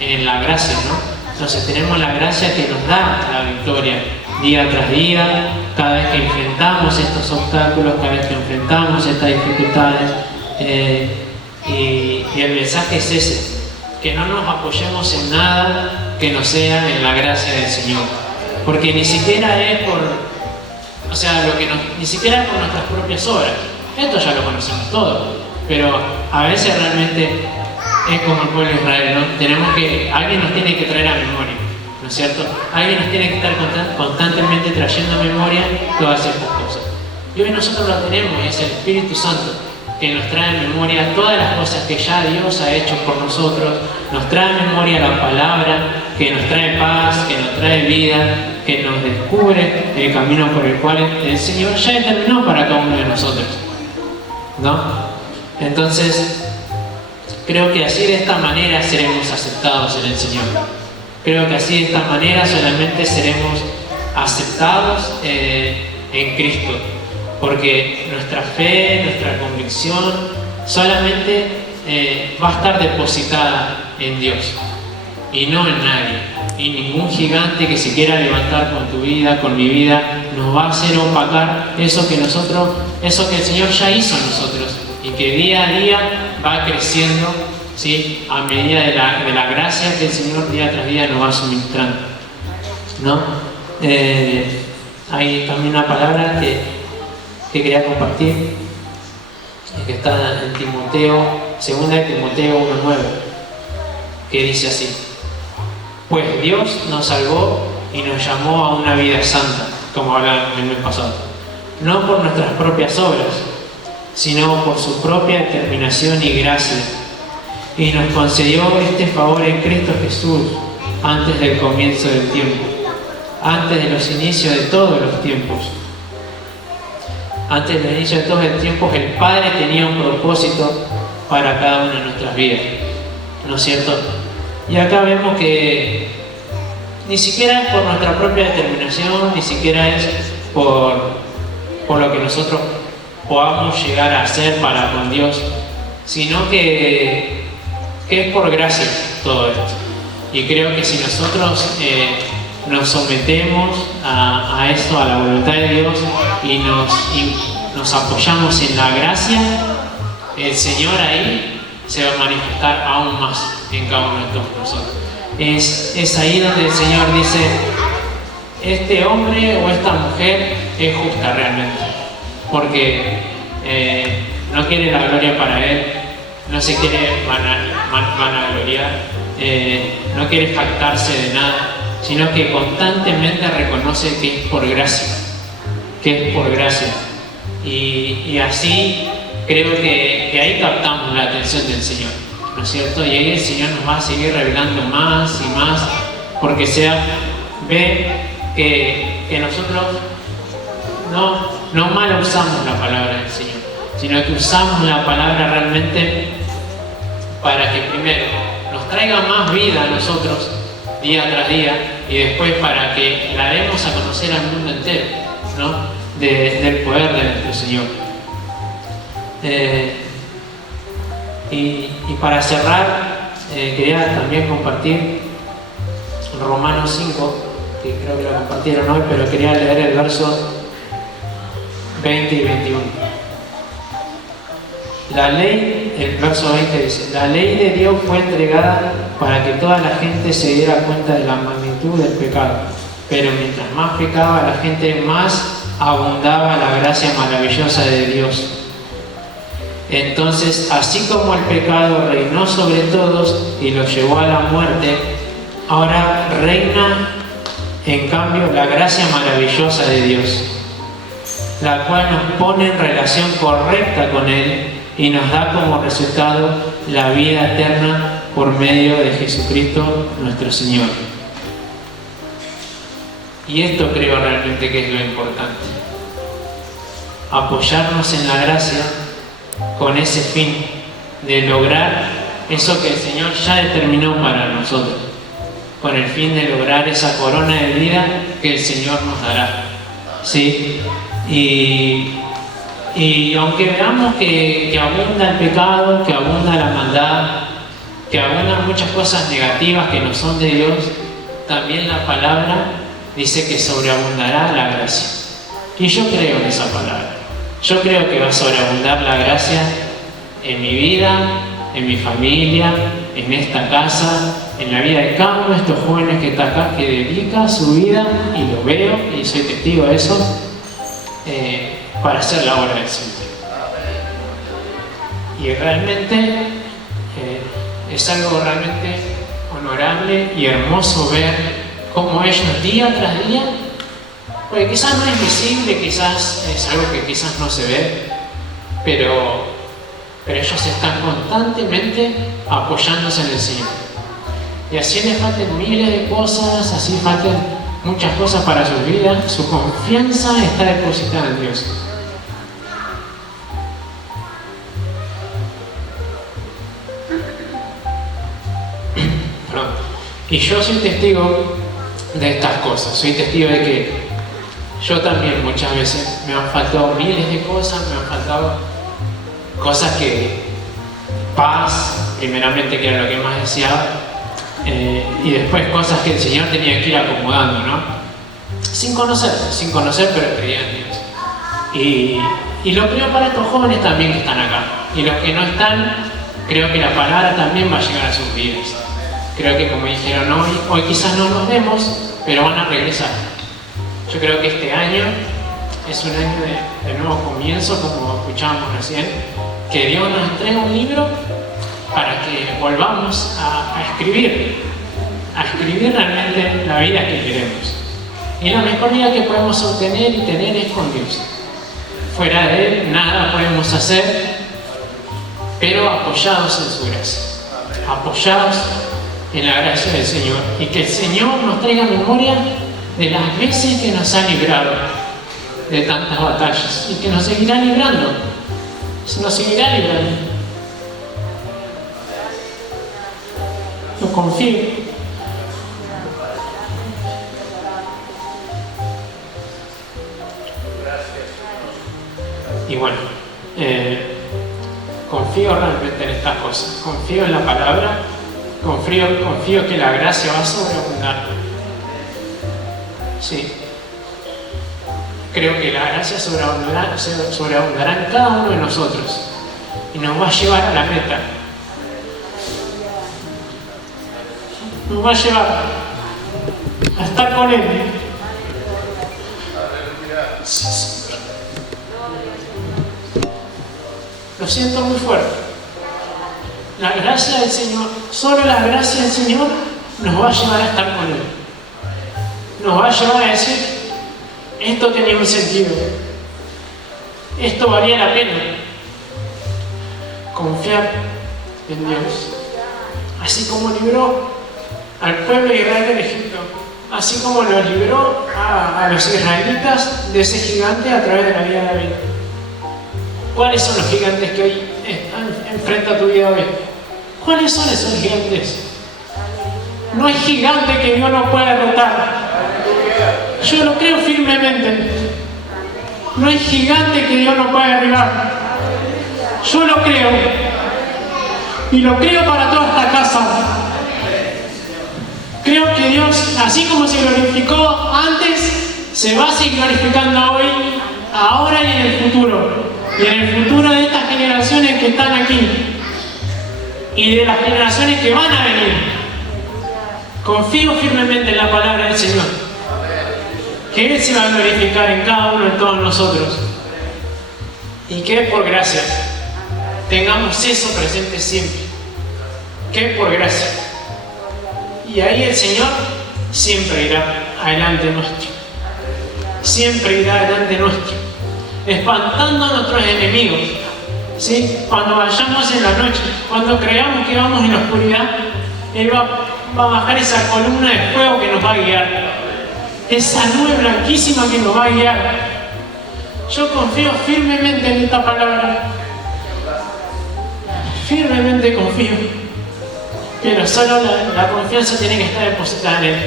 en la gracia, ¿no? Nos sostenemos en la gracia que nos da la victoria día tras día, cada vez que enfrentamos estos obstáculos, cada vez que enfrentamos estas dificultades. Y el mensaje es ese, que no nos apoyemos en nada que no sea en la gracia del Señor, porque ni siquiera es ni siquiera es por nuestras propias obras. Esto ya lo conocemos todos, pero a veces realmente es como el pueblo de Israel, ¿no? Alguien nos tiene que traer a memoria, ¿no es cierto? Alguien nos tiene que estar constantemente trayendo a memoria todas estas cosas. Y hoy nosotros lo tenemos, y es el Espíritu Santo que nos trae a memoria todas las cosas que ya Dios ha hecho por nosotros, nos trae a memoria la palabra, que nos trae paz, que nos trae vida, que nos descubre el camino por el cual el Señor ya determinó para cada uno de nosotros, ¿no? Entonces, creo que así de esta manera seremos aceptados en el Señor. Creo que así de esta manera solamente seremos aceptados en Cristo, porque nuestra fe, nuestra convicción solamente va a estar depositada en Dios y no en nadie. Y ningún gigante que se quiera levantar con tu vida, con mi vida, nos va a hacer opacar eso que el Señor ya hizo en nosotros y que día a día va creciendo, ¿sí? A medida de la gracia que el Señor día tras día nos va suministrando, ¿no? Hay también una palabra que quería compartir, que está en Timoteo, 2 de Timoteo 1:9, que dice así: pues Dios nos salvó y nos llamó a una vida santa, como hablábamos el mes pasado, no por nuestras propias obras, sino por su propia determinación y gracia, y nos concedió este favor en Cristo Jesús antes del comienzo del tiempo, antes de los inicios de todos los tiempos. Antes del inicio de todos los tiempos, el Padre tenía un propósito para cada una de nuestras vidas, ¿no es cierto? Y acá vemos que ni siquiera es por nuestra propia determinación, ni siquiera es por lo que nosotros podamos llegar a hacer para con Dios, sino que es por gracia todo esto. Y creo que si nosotros nos sometemos a eso, a la voluntad de Dios, y nos apoyamos en la gracia, el Señor ahí se va a manifestar aún más en cada uno de nosotros. Es ahí donde el Señor dice: este hombre o esta mujer es justa realmente, porque no quiere la gloria para él, no se quiere vanagloriar, no quiere jactarse de nada, sino que constantemente reconoce que es por gracia, y así creo que ahí captamos la atención del Señor, ¿no es cierto? Y ahí el Señor nos va a seguir revelando más y más, porque ve que nosotros no mal usamos la palabra del Señor, sino que usamos la palabra realmente para que primero nos traiga más vida a nosotros día tras día, y después para que la demos a conocer al mundo entero, ¿no? Del poder de nuestro Señor. Y para cerrar, quería también compartir Romanos 5, que creo que lo compartieron hoy, pero quería leer el verso 20 y 21. La ley, el verso 20 dice: la ley de Dios fue entregada para que toda la gente se diera cuenta de la magnitud del pecado, pero mientras más pecaba la gente, más abundaba la gracia maravillosa de Dios. Entonces, así como el pecado reinó sobre todos y los llevó a la muerte, ahora reina en cambio la gracia maravillosa de Dios, la cual nos pone en relación correcta con Él y nos da como resultado la vida eterna por medio de Jesucristo nuestro Señor. Y esto creo realmente que es lo importante: apoyarnos en la gracia con ese fin de lograr eso que el Señor ya determinó para nosotros, con el fin de lograr esa corona de vida que el Señor nos dará, ¿sí? Y aunque veamos que abunda el pecado, que abunda la maldad, que abundan muchas cosas negativas que no son de Dios, también la palabra dice que sobreabundará la gracia. Y yo creo en esa palabra. Yo creo que va a sobreabundar la gracia en mi vida, en mi familia, en esta casa, en la vida de cada uno de estos jóvenes que está acá, que dedica su vida, y lo veo y soy testigo de eso, para hacer la obra del Señor. Y realmente es algo realmente honorable y hermoso ver cómo ellos día tras día, porque quizás no es visible, quizás es algo que quizás no se ve, pero ellos están constantemente apoyándose en el Señor. Y así les faltan miles de cosas, así faltan muchas cosas para sus vidas, su confianza está depositada en Dios. Y yo soy testigo de estas cosas, soy testigo de que yo también muchas veces me han faltado miles de cosas, me han faltado cosas que paz, primeramente, que era lo que más deseaba, y después cosas que el Señor tenía que ir acomodando, ¿no? Sin conocer, pero creía en Dios. Y lo creo para estos jóvenes también que están acá. Y los que no están, creo que la palabra también va a llegar a sus vidas. Creo que, como dijeron hoy quizás no nos vemos, pero van a regresar. Yo creo que este año es un año de nuevo comienzo, como escuchábamos recién, que Dios nos entrega un libro para que volvamos a escribir realmente la vida que queremos. Y la mejor vida que podemos obtener y tener es con Dios. Fuera de Él nada podemos hacer, pero apoyados en su gracia, apoyados en la gracia del Señor, y que el Señor nos traiga memoria de las veces que nos ha librado de tantas batallas y que nos seguirá librando, nos seguirá librando. Yo confío. Y bueno, confío realmente en estas cosas, confío en la palabra, confío que la gracia va a sobreabundar. Sí. Creo que la gracia sobreabundará en cada uno de nosotros y nos va a llevar a la meta. Nos va a llevar a estar con Él. Lo siento muy fuerte. La gracia del Señor, solo la gracia del Señor nos va a llevar a estar con Él. Nos va a llevar a decir, esto tenía un sentido, esto valía la pena. Confiar en Dios. Así como libró al pueblo de Israel del Egipto, así como lo libró a los israelitas de ese gigante a través de la vida de David. ¿Cuáles son los gigantes que hoy enfrenta tu vida hoy? ¿Cuáles son esos gigantes? No hay gigante que Dios no pueda derrotar. Yo lo creo firmemente. No hay gigante que Dios no pueda derribar. Yo lo creo. Y lo creo para toda esta casa. Creo que Dios, así como se glorificó antes, se va a seguir glorificando hoy, ahora y en el futuro. Y en el futuro de estas generaciones que están aquí. Y de las generaciones que van a venir. Confío firmemente en la palabra del Señor. Que Él se va a glorificar en cada uno de todos nosotros. Y que por gracia tengamos eso presente siempre. Que por gracia. Y ahí el Señor siempre irá adelante nuestro. Siempre irá adelante nuestro. Espantando a nuestros enemigos. ¿Sí? Cuando vayamos en la noche, cuando creamos que vamos en la oscuridad, Él va a bajar esa columna de fuego que nos va a guiar. Esa nube blanquísima que nos va a guiar. Yo confío firmemente en esta palabra. Firmemente confío. Pero solo la confianza tiene que estar depositada en Él.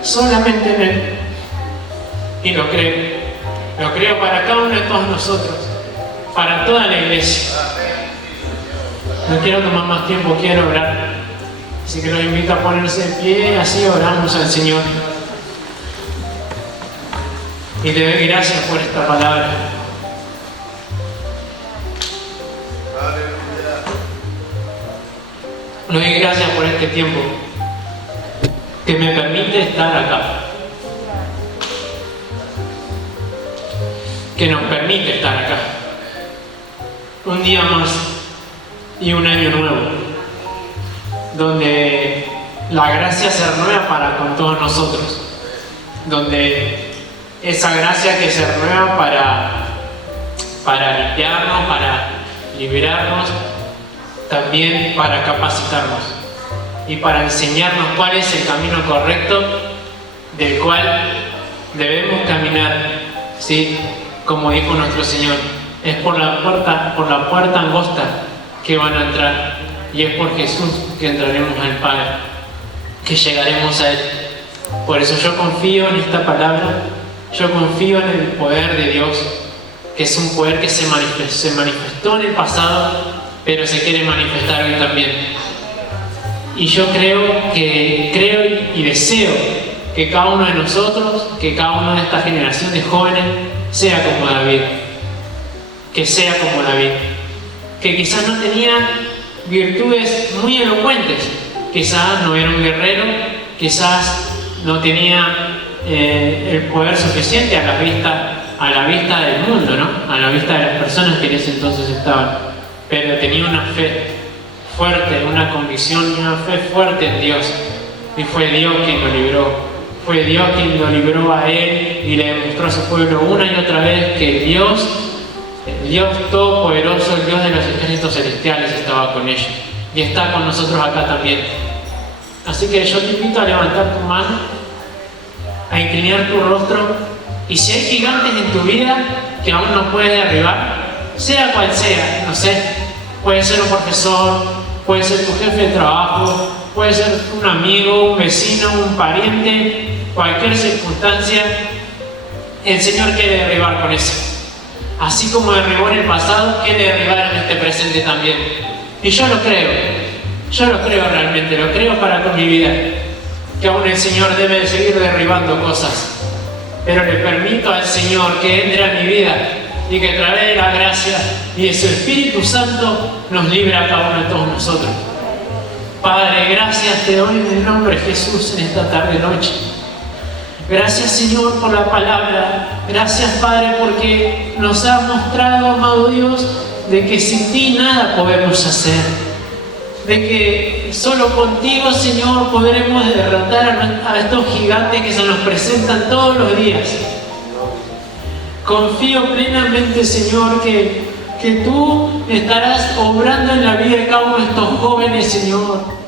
Solamente en Él. Y lo creo. Lo creo para cada uno de todos nosotros. Para toda la iglesia. No quiero tomar más tiempo, quiero orar. Así que los invito a ponerse de pie y así oramos al Señor. Y te doy gracias por esta palabra. Le doy gracias por este tiempo que me permite estar acá. Que nos permite estar acá. Un día más y un año nuevo. Donde la gracia se renueva para con todos nosotros. Donde esa gracia que se renueva para limpiarnos, para liberarnos, también para capacitarnos y para enseñarnos cuál es el camino correcto del cual debemos caminar, ¿sí? Como dijo nuestro Señor, es por la puerta angosta que van a entrar, y es por Jesús que entraremos al Padre, que llegaremos a Él. Por eso yo confío en esta palabra, yo confío en el poder de Dios, que es un poder que se manifestó en el pasado, pero se quiere manifestar hoy también. Y yo creo y deseo que cada uno de nosotros, que cada una de esta generación de jóvenes sea como David. Que sea como David. Que quizás no tenía virtudes muy elocuentes. Quizás no era un guerrero. Quizás no tenía el poder suficiente a la vista del mundo, ¿no? A la vista de las personas que en ese entonces estaban. Pero tenía una fe fuerte, una convicción y una fe fuerte en Dios. Y fue Dios quien lo libró. Fue Dios quien lo libró a él y le demostró a su pueblo una y otra vez que Dios, el Dios todopoderoso, el Dios de los ejércitos celestiales, estaba con ellos. Y está con nosotros acá también. Así que yo te invito a levantar tu mano, a inclinar tu rostro, y si hay gigantes en tu vida que aún no puedes derribar, sea cual sea, no sé, puede ser un profesor, puede ser tu jefe de trabajo, puede ser un amigo, un vecino, un pariente, cualquier circunstancia, el Señor quiere derribar con eso. Así como derribó en el pasado, quiere derribar en este presente también. Y yo lo creo realmente, lo creo para con mi vida, que aún el Señor debe seguir derribando cosas. Pero le permito al Señor que entre a mi vida y que a través de la gracia y de su Espíritu Santo nos libre a cada uno de todos nosotros. Padre, gracias te doy en el nombre de Jesús en esta tarde-noche. Gracias, Señor, por la palabra. Gracias, Padre, porque nos has mostrado, amado Dios, de que sin ti nada podemos hacer. De que solo contigo, Señor, podremos derrotar a estos gigantes que se nos presentan todos los días. Confío plenamente, Señor, que tú estarás obrando en la vida de cada uno de estos jóvenes, Señor.